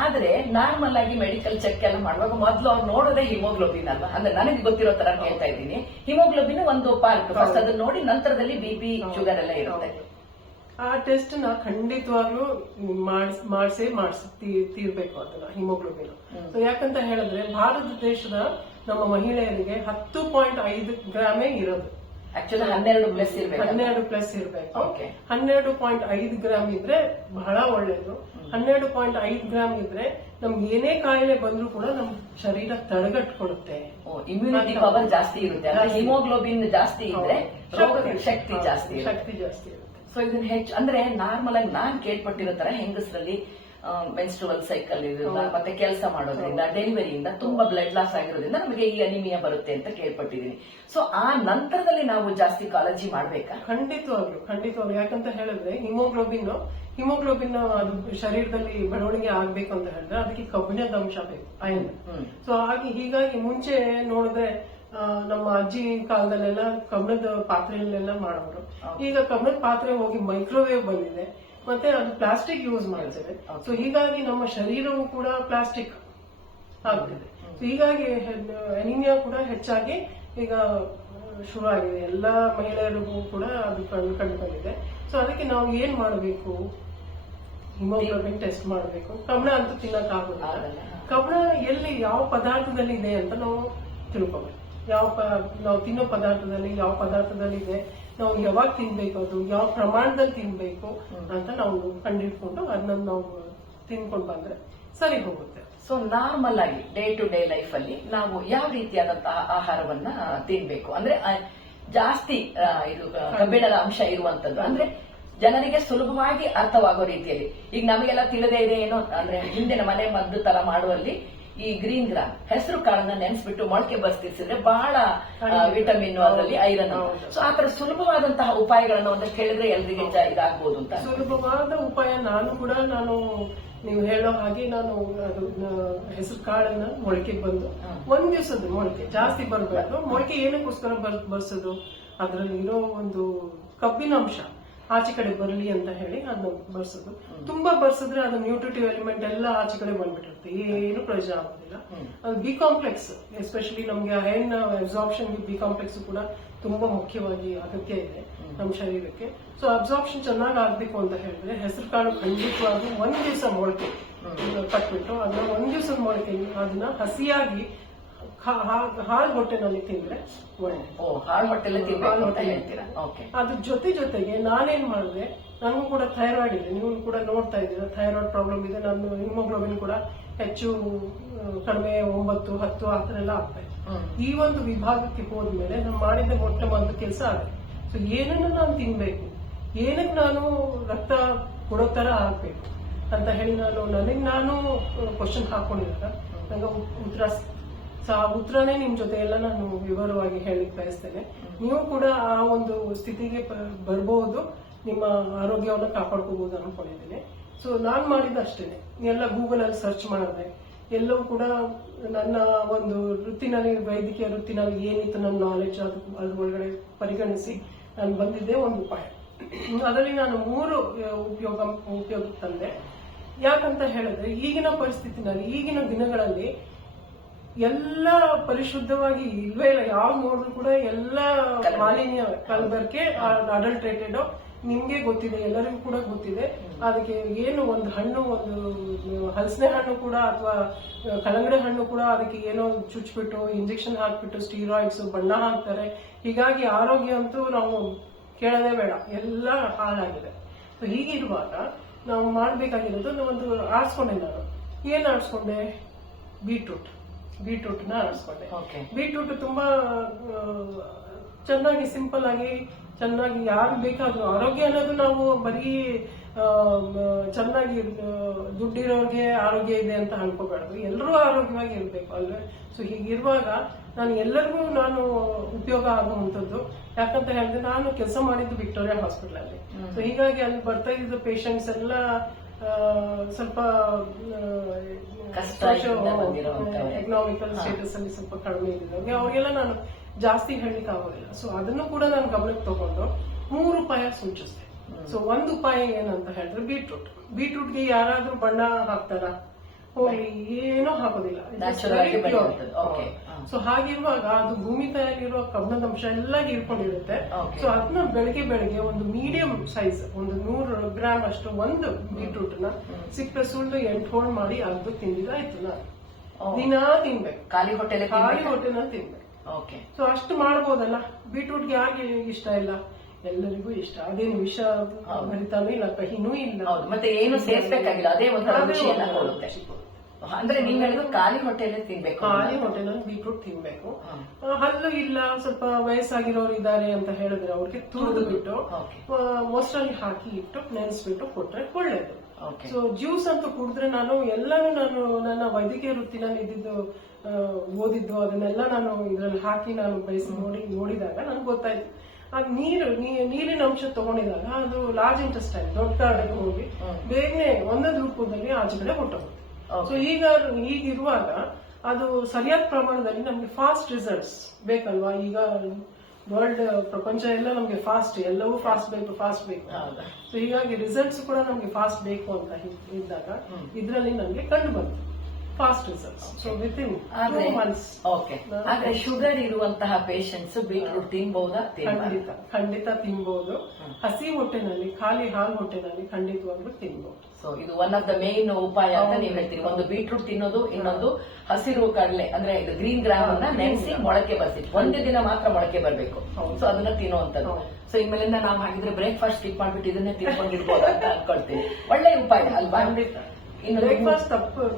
ಆದ್ರೆ ನಾರ್ಮಲ್ ಆಗಿ ಮೆಡಿಕಲ್ ಚೆಕ್ ಎಲ್ಲ ಮಾಡುವಾಗ ಮೊದಲು ಅವ್ರು ನೋಡೋದೇ ಹಿಮೋಗ್ಲೋಬಿನ್ ಅಲ್ವಾ? ಅಂದ್ರೆ ನನಗೆ ಗೊತ್ತಿರೋ ತರ ಹೇಳ್ತಾ ಇದ್ದೀನಿ. ಹಿಮೋಗ್ಲೋಬಿನ್ ಒಂದು ಪಾರ್ಟ್, ಫಸ್ಟ್ ಅದನ್ನ ನೋಡಿ ನಂತರದಲ್ಲಿ BP ಶುಗರ್ ಎಲ್ಲ ಇರುತ್ತೆ. ಆ ಟೆಸ್ಟ್ ನ ಖಂಡಿತವಾಗ್ಲೂ ತೀರ್ಬೇಕು ಅದನ್ನ, ಹಿಮೋಗ್ಲೋಬಿನ್. ಸೊ ಯಾಕಂತ ಹೇಳಿದ್ರೆ ಭಾರತ ದೇಶದ ನಮ್ಮ ಮಹಿಳೆಯರಿಗೆ 10.5 ಗ್ರಾಮೇ ಇರೋದು. ಆಕ್ಚುಲಿ 12+ ಇರಬೇಕು. 12.5 ಗ್ರಾಮ್ ಇದ್ರೆ ಬಹಳ ಒಳ್ಳೇದು. 12.5 ಗ್ರಾಮ್ ಇದ್ರೆ ನಮ್ಗೆ ಏನೇ ಕಾಯಿಲೆ ಬಂದ್ರೂ ಕೂಡ ನಮ್ ಶರೀರ ತಡೆಗಟ್ಕೊಡುತ್ತೆ, ಇಮ್ಯುನಿಟಿ ಪವರ್ ಜಾಸ್ತಿ ಇರುತ್ತೆ. ಹಿಮೋಗ್ಲೋಬಿನ್ ಜಾಸ್ತಿ ಇದ್ರೆ ಶಕ್ತಿ ಜಾಸ್ತಿ ಇರುತ್ತೆ. ಸೊ ಇದನ್ನ ಹೆಚ್ಚು ಅಂದ್ರೆ ನಾರ್ಮಲ್ ಆಗಿ ನಾನ್ ಕೇಳ್ಪಟ್ಟಿರೋ ತರ ಹೆಂಗಸರಲ್ಲಿ ಮೆನ್ಸ್ಟ್ರುವಲ್ ಸೈಕಲ್ ಇರೋದ್ರಿಂದ ಮತ್ತೆ ಕೆಲಸ ಮಾಡೋದ್ರಿಂದ ಡೆಲಿವರಿಯಿಂದ ತುಂಬಾ ಬ್ಲಡ್ ಲಾಸ್ ಆಗಿರೋದ್ರಿಂದ ನಮಗೆ ಈ ಅನಿಮಿಯಾ ಬರುತ್ತೆ ಅಂತ ಕೇಳ್ಪಟ್ಟಿದ್ದೀನಿ. ಸೊ ಆ ನಂತರದಲ್ಲಿ ನಾವು ಜಾಸ್ತಿ ಕಾಳಜಿ ಮಾಡ್ಬೇಕಾ? ಖಂಡಿತವಾಗ್ಲು ಯಾಕಂತ ಹೇಳಿದ್ರೆ ಹಿಮೋಗ್ಲೋಬಿನ್ ಅದು ಶರೀರದಲ್ಲಿ ಬೆಳವಣಿಗೆ ಆಗ್ಬೇಕು ಅಂತ ಹೇಳಿದ್ರೆ ಅದಕ್ಕೆ ಕಬ್ಬಿಣದ ಅಂಶ ಬೇಕು, ಅಯನ್. ಸೊ ಹೀಗಾಗಿ ಮುಂಚೆ ನೋಡಿದ್ರೆ ನಮ್ಮ ಅಜ್ಜಿ ಕಾಲದಲ್ಲೆಲ್ಲ ಕಬ್ಬಿಣದ ಪಾತ್ರೆಯಲ್ಲೆಲ್ಲ ಮಾಡೋರು. ಈಗ ಕಬ್ಬಿಣದ ಪಾತ್ರೆ ಹೋಗಿ ಮೈಕ್ರೋವೇವ್ ಬಂದಿದೆ, ಮತ್ತೆ ಅದು ಪ್ಲಾಸ್ಟಿಕ್ ಯೂಸ್ ಮಾಡ್ತದೆ. ಸೊ ಹೀಗಾಗಿ ನಮ್ಮ ಶರೀರವು ಕೂಡ ಪ್ಲಾಸ್ಟಿಕ್ ಆಗ್ತಿದೆ. ಸೊ ಹೀಗಾಗಿ ಅನಿಮಿಯಾ ಕೂಡ ಹೆಚ್ಚಾಗಿ ಈಗ ಶುರು ಆಗಿದೆ. ಎಲ್ಲಾ ಮಹಿಳೆಯರಿಗೂ ಕೂಡ ಅದು ಕಂಡು ಬಂದಿದೆ. ಸೊ ಅದಕ್ಕೆ ನಾವು ಏನ್ ಮಾಡಬೇಕು, ಹಿಮೋಗ್ಲೋಬಿನ್ ಟೆಸ್ಟ್ ಮಾಡಬೇಕು. ಕಬ್ಬಿಣ ಅಂತೂ ತಿನ್ನಕ್ಕಾಗೋದಿಲ್ಲ. ಕಬ್ಬಿಣ ಎಲ್ಲಿ ಯಾವ ಪದಾರ್ಥದಲ್ಲಿ ಇದೆ ಅಂತ ನಾವು ತಿಳ್ಕೋಬೇಕು. ನಾವು ತಿನ್ನೋ ಪದಾರ್ಥದಲ್ಲಿ ಯಾವ ಪದಾರ್ಥದಲ್ಲಿ ಇದೆ, ನಾವು ಯಾವಾಗ ತಿನ್ಬೇಕು, ಅದು ಯಾವ ಪ್ರಮಾಣದಲ್ಲಿ ತಿನ್ಬೇಕು ಅಂತ ನಾವು ಕಂಡುಹಿಡ್ಕೊಂಡು ಅದನ್ನ ನಾವು ತಿನ್ಕೊಂಡು ಬಂದ್ರೆ ಸರಿ ಹೋಗುತ್ತೆ. ಸೊ ನಾರ್ಮಲ್ ಆಗಿ ಡೇ ಟು ಡೇ ಲೈಫ್ ಅಲ್ಲಿ ನಾವು ಯಾವ ರೀತಿಯಾದಂತಹ ಆಹಾರವನ್ನ ತಿನ್ಬೇಕು ಅಂದ್ರೆ ಜಾಸ್ತಿ ಇದು ಕಬ್ಬಿಣದ ಅಂಶ ಇರುವಂತದ್ದು, ಅಂದ್ರೆ ಜನರಿಗೆ ಸುಲಭವಾಗಿ ಅರ್ಥವಾಗೋ ರೀತಿಯಲ್ಲಿ. ಈಗ ನಮಗೆಲ್ಲ ತಿಳಿದೇ ಇದೆ ಏನೋ ಅಂದ್ರೆ ಹಿಂದಿನ ಮನೆ ಮದ್ದು ತರ ಮಾಡುವಲ್ಲಿ ಈ ಗ್ರೀನ್ ಗ್ರಾಮ್ ಹೆಸರು ಕಾಳನ್ನ ನೆನೆಸ್ಬಿಟ್ಟು ಮೊಳಕೆ ಬರ್ತಿಸಿದ್ರೆ ಬಹಳ ವಿಟಮಿನ್ ಅದರಲ್ಲಿ ಐರನ್. ಸೊ ಆತರ ಸುಲಭವಾದಂತಹ ಉಪಾಯಗಳನ್ನ ಒಂದಷ್ಟು ಹೇಳಿದ್ರೆ ಎಲ್ರಿಗೆ ಇದಾಗಬಹುದು ಅಂತ. ಸುಲಭವಾದ ಉಪಾಯ ನಾನು ನೀವು ಹೇಳೋ ಹಾಗೆ ನಾನು ಅದು ಹೆಸರು ಕಾಳನ್ನ ಮೊಳಕೆ ಬಂದು ಒಂದ್ ದಿವಸದ ಮೊಳಕೆ ಜಾಸ್ತಿ ಬರಬೇಕು. ಮೊಳಕೆ ಏನಕ್ಕೋಸ್ಕರ ಬರ್ಸೋದು, ಅದರಲ್ಲಿ ಇರೋ ಒಂದು ಕಬ್ಬಿನ ಅಂಶ ಆಚೆ ಕಡೆ ಬರಲಿ ಅಂತ ಹೇಳಿ ಅದನ್ನ ಬರ್ಸೋದು. ತುಂಬಾ ಬರ್ಸಿದ್ರೆ ಅದು ನ್ಯೂಟ್ರಿಟಿವ್ ಎಲಿಮೆಂಟ್ ಎಲ್ಲ ಆಚೆ ಕಡೆ ಬಂದ್ಬಿಟ್ಟಿರುತ್ತೆ, ಏನು ಪ್ರಯೋಜನ ಆಗೋದಿಲ್ಲ. ಅದು ಬಿ ಕಾಂಪ್ಲೆಕ್ಸ್, ಎಸ್ಪೆಷಲಿ ನಮ್ಗೆ ಅಯನ್ ಅಬ್ಸಾರ್ಪ್ಷನ್ ಬಿ ಕಾಂಪ್ಲೆಕ್ಸ್ ಕೂಡ ತುಂಬಾ ಮುಖ್ಯವಾಗಿ ಅಗತ್ಯ ಇದೆ ನಮ್ಮ ಶರೀರಕ್ಕೆ. ಸೊ ಅಬ್ಸಾರ್ಪ್ಷನ್ ಚೆನ್ನಾಗಿ ಆಗ್ಬೇಕು ಅಂತ ಹೇಳಿದ್ರೆ ಹೆಸರು ಕಾಳು ಖಂಡಿತವಾಗಿ ಒಂದ್ ದಿವಸ ಮೊಳಕೆ ಕಟ್ಬಿಟ್ಟು ಅದನ್ನ ಒಂದ್ ದಿವಸದ ಮೊಳಕೆ ಅದನ್ನ ಹಸಿಯಾಗಿ ಹಾಳು ಹೊಟ್ಟೆನಲ್ಲಿ ತಿಂದ್ರೆ ಅದ್ರ ಜೊತೆಗೆ ನಾನೇನ್ ಮಾಡಿದೆ, ನನಗೂ ಕೂಡ ಥೈರಾಯ್ಡ್ ಇದೆ, ನೀವು ಕೂಡ ನೋಡ್ತಾ ಇದ್ದೀರಾ ಥೈರಾಯ್ಡ್ ಪ್ರಾಬ್ಲಮ್ ಇದೆ. ನನ್ನ ಹಿಮೋಗ್ಲೋಬಿನ್ ಕೂಡ ಹೆಚ್ಚು ಕಡಿಮೆ 9, 10 ಆತರ ಎಲ್ಲ ಆಗ್ತಾ ಇದೆ. ಈ ಒಂದು ವಿಭಾಗಕ್ಕೆ ಹೋದ್ಮೇಲೆ ನಾನು ಮಾಡಿದ ಮೊಟ್ಟ ಮೊದಲು ಕೆಲಸ ಆಗುತ್ತೆ. ಸೊ ಏನನ್ನ ನಾನು ತಿನ್ಬೇಕು, ಏನಕ್ಕೆ ನಾನು ರಕ್ತ ಕೊಡೋ ತರ ಆಗ್ಬೇಕು ಅಂತ ಹೇಳಿ ನಾನು ಕ್ವಶನ್ ಹಾಕೊಂಡಿದ್ದಾಗ ನಂಗೆ ಉತ್ತರ. ಸೊ ಆ ಉತ್ತರನೇ ನಿಮ್ ಜೊತೆ ಎಲ್ಲ ನಾನು ವಿವರವಾಗಿ ಹೇಳಿಕ್ ಬಯಸ್ತೇನೆ. ನೀವು ಕೂಡ ಆ ಒಂದು ಸ್ಥಿತಿಗೆ ಬರ್ಬಹುದು, ನಿಮ್ಮ ಆರೋಗ್ಯವನ್ನು ಕಾಪಾಡ್ಕೋಬಹುದು ಅನ್ಕೊಂಡಿದ್ದೀನಿ. ಸೊ ನಾನ್ ಮಾಡಿದ ಅಷ್ಟೇನೆ, ಎಲ್ಲ ಗೂಗಲ್ ಅಲ್ಲಿ ಸರ್ಚ್ ಮಾಡಿದೆ. ಎಲ್ಲವೂ ಕೂಡ ನನ್ನ ಒಂದು ವೃತ್ತಿನಲ್ಲಿ, ವೈದ್ಯಕೀಯ ವೃತ್ತಿನಲ್ಲಿ ಏನಿತ್ತು ನನ್ನ ನಾಲೆಡ್ಜ್ ಅದ್ರ ಒಳಗಡೆ ಪರಿಗಣಿಸಿ ನಾನು ಬಂದಿದ್ದೆ ಒಂದು ಉಪಾಯ. ಅದರಲ್ಲಿ ನಾನು 3 ಉಪಯೋಗ ತಂದೆ. ಯಾಕಂತ ಹೇಳಿದ್ರೆ ಈಗಿನ ಪರಿಸ್ಥಿತಿನಲ್ಲಿ, ಈಗಿನ ದಿನಗಳಲ್ಲಿ ಎಲ್ಲ ಪರಿಶುದ್ಧವಾಗಿ ಇಲ್ವೇ ಇಲ್ಲ. ಯಾವ ನೋಡಿದ್ರು ಕೂಡ ಎಲ್ಲ ಮಾಲಿನ್ಯ, ಕಲಬೆರಕೆ, ಅಡಲ್ಟ್ರೇಟೆಡ್. ನಿಮ್ಗೆ ಗೊತ್ತಿದೆ, ಎಲ್ಲರಿಗೂ ಕೂಡ ಗೊತ್ತಿದೆ. ಅದಕ್ಕೆ ಏನು ಒಂದು ಹಣ್ಣು, ಒಂದು ಹಲಸಿನ ಹಣ್ಣು ಕೂಡ ಅಥವಾ ಕಲ್ಲಂಗಡಿ ಹಣ್ಣು ಕೂಡ ಅದಕ್ಕೆ ಏನೋ ಚುಚ್ಬಿಟ್ಟು ಇಂಜೆಕ್ಷನ್ ಹಾಕ್ಬಿಟ್ಟು ಸ್ಟೀರಾಯ್ಡ್ಸ್ ಬಣ್ಣ ಹಾಕ್ತಾರೆ. ಹೀಗಾಗಿ ಆರೋಗ್ಯ ಅಂತೂ ನಾವು ಕೇಳೋದೇ ಬೇಡ, ಎಲ್ಲ ಹಾಳಾಗಿದೆ. ಸೊ ಹೀಗಿರುವಾಗ ನಾವು ಮಾಡ್ಬೇಕಾಗಿರೋದು ಒಂದು ಆರಿಸ್ಕೊಂಡೆ. ನಾನು ಏನ್ ಆರಿಸ್ಕೊಂಡೆ, ಬೀಟ್ರೂಟ್ನ ಆರಿಸ್ಕೊಂಡೆ. ಬೀಟ್ರೂಟ್ ತುಂಬಾ ಚೆನ್ನಾಗಿ ಸಿಂಪಲ್ ಆಗಿ ಚೆನ್ನಾಗಿ ಯಾರು ಬೇಕಾದ್ರೂ, ಆರೋಗ್ಯ ಅನ್ನೋದು ನಾವು ಬರೀ ಚೆನ್ನಾಗಿ ದುಡ್ಡಿರೋರ್ಗೆ ಆರೋಗ್ಯ ಇದೆ ಅಂತ ಅನ್ಕೋಬಾರ್ದು, ಎಲ್ಲರೂ ಆರೋಗ್ಯವಾಗಿ ಇರ್ಬೇಕು ಅಲ್ವೇ. ಸೊ ಹೀಗಿರುವಾಗ ಎಲ್ಲರಿಗೂ ನಾನು ಉಪಯೋಗ ಆಗುವಂಥದ್ದು. ಯಾಕಂತ ಹೇಳಿದ್ರೆ ನಾನು ಕೆಲಸ ಮಾಡಿದ್ದು ವಿಕ್ಟೋರಿಯಾ ಹಾಸ್ಪಿಟಲ್ ಅಲ್ಲಿ. ಸೊ ಹೀಗಾಗಿ ಅಲ್ಲಿ ಬರ್ತಾ ಇದ್ದ ಪೇಷಂಟ್ಸ್ ಎಲ್ಲ ಸ್ವಲ್ಪ ಎಕನಾಮಿಕಲ್ ಸ್ಟೇಟಸ್ ಅಲ್ಲಿ ಸ್ವಲ್ಪ ಕಡಿಮೆ ಇದ್ದಿದ್ದಾಗ ಅವ್ರಿಗೆಲ್ಲ ನಾನು ಜಾಸ್ತಿ ಹೇಳಲಿಕ್ಕೆ ಆಗೋದಿಲ್ಲ. ಸೊ ಅದನ್ನು ಕೂಡ ನಾನು ಗಮನಕ್ಕೆ ತಗೊಂಡು 3 ಉಪಾಯ ಸೂಚಿಸಿದೆ. ಸೊ ಒಂದು ಉಪಾಯ ಏನಂತ ಹೇಳಿದ್ರೆ ಬೀಟ್ರೂಟ್ಗೆ ಯಾರಾದ್ರೂ ಬಣ್ಣ ಹಾಕ್ತಾರ? ಹೋಗ್ಲಿ, ಏನೋ ಹಾಕೋದಿಲ್ಲ. ಸೊ ಹಾಗಿರುವಾಗ ಅದು ಭೂಮಿ ತಾಯಿಯಲ್ಲಿರುವ ಕಬ್ಬಿಣದ ಅಂಶ ಎಲ್ಲ ಹೀರ್ಕೊಂಡಿರುತ್ತೆ. ಸೊ ಅದನ್ನ ಬೆಳಗ್ಗೆ ಒಂದು ಮೀಡಿಯಂ ಸೈಜ್, ಒಂದು 100 ಗ್ರಾಮ್ ಅಷ್ಟು ಒಂದು ಬೀಟ್ರೂಟ್ ನ ಸಿಪ್ಪೆ ಸುಳ್ಳು 8 ಹೋಳು ಮಾಡಿ ಅದು ತಿಂದಿದ್ದಾಯ್ತು. ನಾನು ದಿನಾ ತಿನ್ಬೇಕು, ಖಾಲಿ ಹೊಟ್ಟೆನ ತಿನ್ಬೇಕು. ಸೊ ಅಷ್ಟು ಮಾಡಬಹುದಲ್ಲ. ಬೀಟ್ರೂಟ್ಗೆ ಯಾರಿಗೆ ಇಷ್ಟ ಇಲ್ಲ? ಎಲ್ಲರಿಗೂ ಇಷ್ಟ. ಅದೇನು ವಿಷ ಭರಿತಾನೂ ಇಲ್ಲ, ಕಹಿನೂ ಇಲ್ಲ, ಮತ್ತೆ ಏನು ಸೇರ್ಬೇಕಾಗಿಲ್ಲ, ಅದೇ ಒಂದು ರುಚಿಯನ್ನ ಕೊಡುತ್ತೆ. ಅಂದ್ರೆ ನೀವ್ ಹೇಳಿದ್ರು ಖಾಲಿ ಹೊಟ್ಟೆಲೆ ತಿನ್ಬೇಕು. ಖಾಲಿ ಹೊಟ್ಟೆನಲ್ಲಿ ಬೀಟ್ರೂಟ್ ತಿನ್ಬೇಕು. ಹಲ್ಲು ಇಲ್ಲ, ಸ್ವಲ್ಪ ವಯಸ್ಸಾಗಿರೋರು ಇದ್ದಾರೆ ಅಂತ ಹೇಳಿದ್ರೆ ಅವ್ರಿಗೆ ತುರಿದು ಬಿಟ್ಟು ಮೊಸರಲ್ಲಿ ಹಾಕಿ ಇಟ್ಟು ನೆನೆಸ್ಬಿಟ್ಟು ಕೊಟ್ರೆ ಒಳ್ಳೇದು. ಸೊ ಜ್ಯೂಸ್ ಅಂತೂ ಕುಡಿದ್ರೆ ನಾನು ನನ್ನ ವೈದ್ಯಕೀಯ ವೃತ್ತಿನಲ್ಲಿ ಇದ್ದಿದ್ದು ಓದಿದ್ದು ಅದನ್ನೆಲ್ಲ ನಾನು ಇದ್ರಲ್ಲಿ ಹಾಕಿ ನಾನು ಬಯಸಿ ನೋಡಿದಾಗ ನನ್ಗೆ ಗೊತ್ತಾಯ್ತು, ಆ ನೀರಿನ ಅಂಶ ತಗೊಂಡಿದಾಗ ಅದು ಲಾರ್ಜ್ ಇಂಟೆಸ್ಟೈನ್ ದೊಡ್ಡ ಕಾಡಿಗೆ ಹೋಗಿ ಬೇಗನೆ ಒಂದೊಂದು ರೂಪದಲ್ಲಿ ಆಚೆ ಕಡೆ ಹೊಟ್ಟೋಗುತ್ತೆ. ಸೊ ಹೀಗಿರುವಾಗ ಅದು ಸರಿಯಾದ ಪ್ರಮಾಣದಲ್ಲಿ ನಮ್ಗೆ ಫಾಸ್ಟ್ ರಿಸಲ್ಟ್ಸ್ ಬೇಕಲ್ವಾ. ಈಗ ವರ್ಲ್ಡ್ ಪ್ರಪಂಚ ಎಲ್ಲ ನಮ್ಗೆ ಫಾಸ್ಟ್, ಎಲ್ಲವೂ ಫಾಸ್ಟ್ ಬೇಕು. ಸೊ ಹೀಗಾಗಿ ರಿಸಲ್ಟ್ಸ್ ಕೂಡ ನಮ್ಗೆ ಫಾಸ್ಟ್ ಬೇಕು ಅಂತ ಇದ್ದಾಗ ಇದ್ರಲ್ಲಿ ನಮ್ಗೆ ಕಂಡು ಬಂತು fast results. So within 2 months. ಆದ್ರೆ ಶುಗರ್ ಇರುವಂತಹ ಪೇಷಂಟ್ಸ್ ಬೀಟ್ರೂಟ್ ತಿನ್ಬಹುದಾ? ಖಂಡಿತ ತಿನ್ಬಹುದು. ಹಸಿ ಹೊಟ್ಟೆನಲ್ಲಿ, ಖಾಲಿ ಹಾಲು ಹೊಟ್ಟೆನಲ್ಲಿ ಖಂಡಿತವಾಗ್ಲೂ ತಿನ್ಬಹುದು. ಸೊ ಇದು ಒನ್ ಆಫ್ ದ ಮೇನ್ ಉಪಾಯ ಅಂತ ನೀವು ಹೇಳ್ತೀರಿ. ಒಂದು ಬೀಟ್ರೂಟ್ ತಿನ್ನೋದು, ಇನ್ನೊಂದು ಹಸಿರು ಕಡಲೆ ಅಂದ್ರೆ ಇದು ಗ್ರೀನ್ ಗ್ರಾಮ್ ಅನ್ನ ನೆನೆಸಿ ಮೊಳಕೆ ಬರ್ಸಿ, ಒಂದೇ ದಿನ ಮಾತ್ರ ಮೊಳಕೆ ಬರ್ಬೇಕು. ಸೊ ಅದನ್ನ ತಿನ್ನುವಂಥದ್ದು. ಸೊ ಇನ್ಮೇಲಿಂದ ನಾವು ಹಾಗಿದ್ರೆ ಬ್ರೇಕ್ಫಾಸ್ಟ್ ಸ್ಕಿಪ್ ಮಾಡ್ಬಿಟ್ಟು ಇದನ್ನೇ ತಿನ್ಕೊಂಡಿರ್ಬೋದು ಅಂತ ಅನ್ಕೊಳ್ತೀವಿ. ಒಳ್ಳೆ ಉಪಾಯ ಅಲ್ವಾ? ಬ್ರೇಕ್ಫಾಸ್ಟ್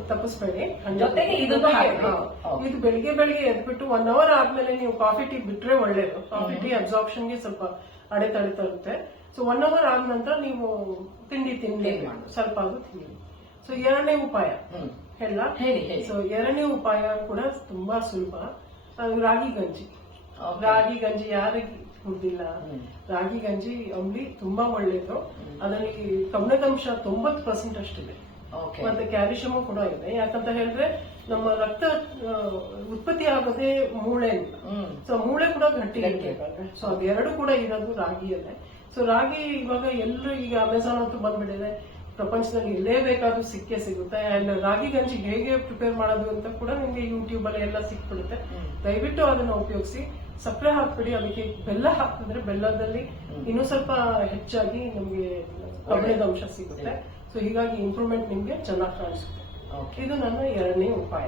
ತಪ್ಪಿಸ್ಬೇಡಿ. ಜೊತೆಗೆ ಇದು ಬೆಳಿಗ್ಗೆ ಎದ್ಬಿಟ್ಟು 1 hour ಆದ್ಮೇಲೆ ನೀವು ಕಾಫಿ ಟೀ ಬಿಟ್ರೆ ಒಳ್ಳೇದು. ಕಾಫಿ ಟೀ ಅಬ್ಸಾರ್ಪ್ಷನ್ಗೆ ಸ್ವಲ್ಪ ಅಡೆತಡೆ ತರುತ್ತೆ. ಸೊ 1 hour ಆದ ನಂತರ ನೀವು ತಿಂಡಿ ಸ್ವಲ್ಪ ಅದು ತಿನ್ನಿ. ಸೊ ಎರಡನೇ ಉಪಾಯ ಹೇಳ. ಸೊ ಎರಡನೇ ಉಪಾಯ ಕೂಡ ತುಂಬಾ ಸುಲಭ. ಅದು ರಾಗಿ ಗಂಜಿ. ರಾಗಿ ಗಂಜಿ ಯಾರಿಗೆ ಕುಡ್ದಿಲ್ಲ, ರಾಗಿ ಗಂಜಿ ಅಂಬ್ಲಿ ತುಂಬಾ ಒಳ್ಳೇದು. ಅದರಲ್ಲಿ ಕಬ್ಬಿಣದಂಶ 90% ಅಷ್ಟಿದೆ. ಮತ್ತೆ ಕ್ಯಾಲ್ಸಿಯಂ ಕೂಡ ಇದೆ. ಯಾಕಂತ ಹೇಳಿದ್ರೆ ನಮ್ಮ ರಕ್ತ ಉತ್ಪತ್ತಿ ಆಗೋದೇ ಮೂಳೆಯಿಂದ. ಸೊ ಮೂಳೆ ಕೂಡ ಗಟ್ಟಿ ಇರಬೇಕಾದ್ರೆ ಸೊ ಅದೆರಡು ಕೂಡ ಇರೋದು ರಾಗಿಯಲ್ಲೇ. ಸೊ ರಾಗಿ ಇವಾಗ ಎಲ್ಲರೂ ಈಗ ಅಮೆಝಾನ್ ಅಂತೂ ಬಂದ್ಬಿಟ್ಟಿದೆ, ಪ್ರಪಂಚದಲ್ಲಿ ಎಲ್ಲೇ ಬೇಕಾದ್ರೂ ಸಿಗುತ್ತೆ. ಅಂಡ್ ರಾಗಿ ಗಂಜಿ ಹೇಗೆ ಪ್ರಿಪೇರ್ ಮಾಡೋದು ಅಂತ ಕೂಡ ನಿಮ್ಗೆ ಯೂಟ್ಯೂಬ್ ಅಲ್ಲಿ ಎಲ್ಲ ಸಿಕ್ಬಿಡುತ್ತೆ. ದಯವಿಟ್ಟು ಅದನ್ನ ಉಪಯೋಗಿಸಿ. ಸಕ್ಕರೆ ಹಾಕ್ಬಿಡಿ, ಅದಕ್ಕೆ ಬೆಲ್ಲ ಹಾಕಿದ್ರೆ ಬೆಲ್ಲದಲ್ಲಿ ಇನ್ನೂ ಸ್ವಲ್ಪ ಹೆಚ್ಚಾಗಿ ನಮ್ಗೆ ಕಬ್ಬಿಣದ ಅಂಶ ಸಿಗುತ್ತೆ. ಸೊ ಹೀಗಾಗಿ ಇಂಪ್ರೂವ್ಮೆಂಟ್ ನಿಮ್ಗೆ ಚೆನ್ನಾಗಿ ಕಾಣಿಸುತ್ತೆ. ಇದು ನನ್ನ ಎರಡನೇ ಉಪಾಯ.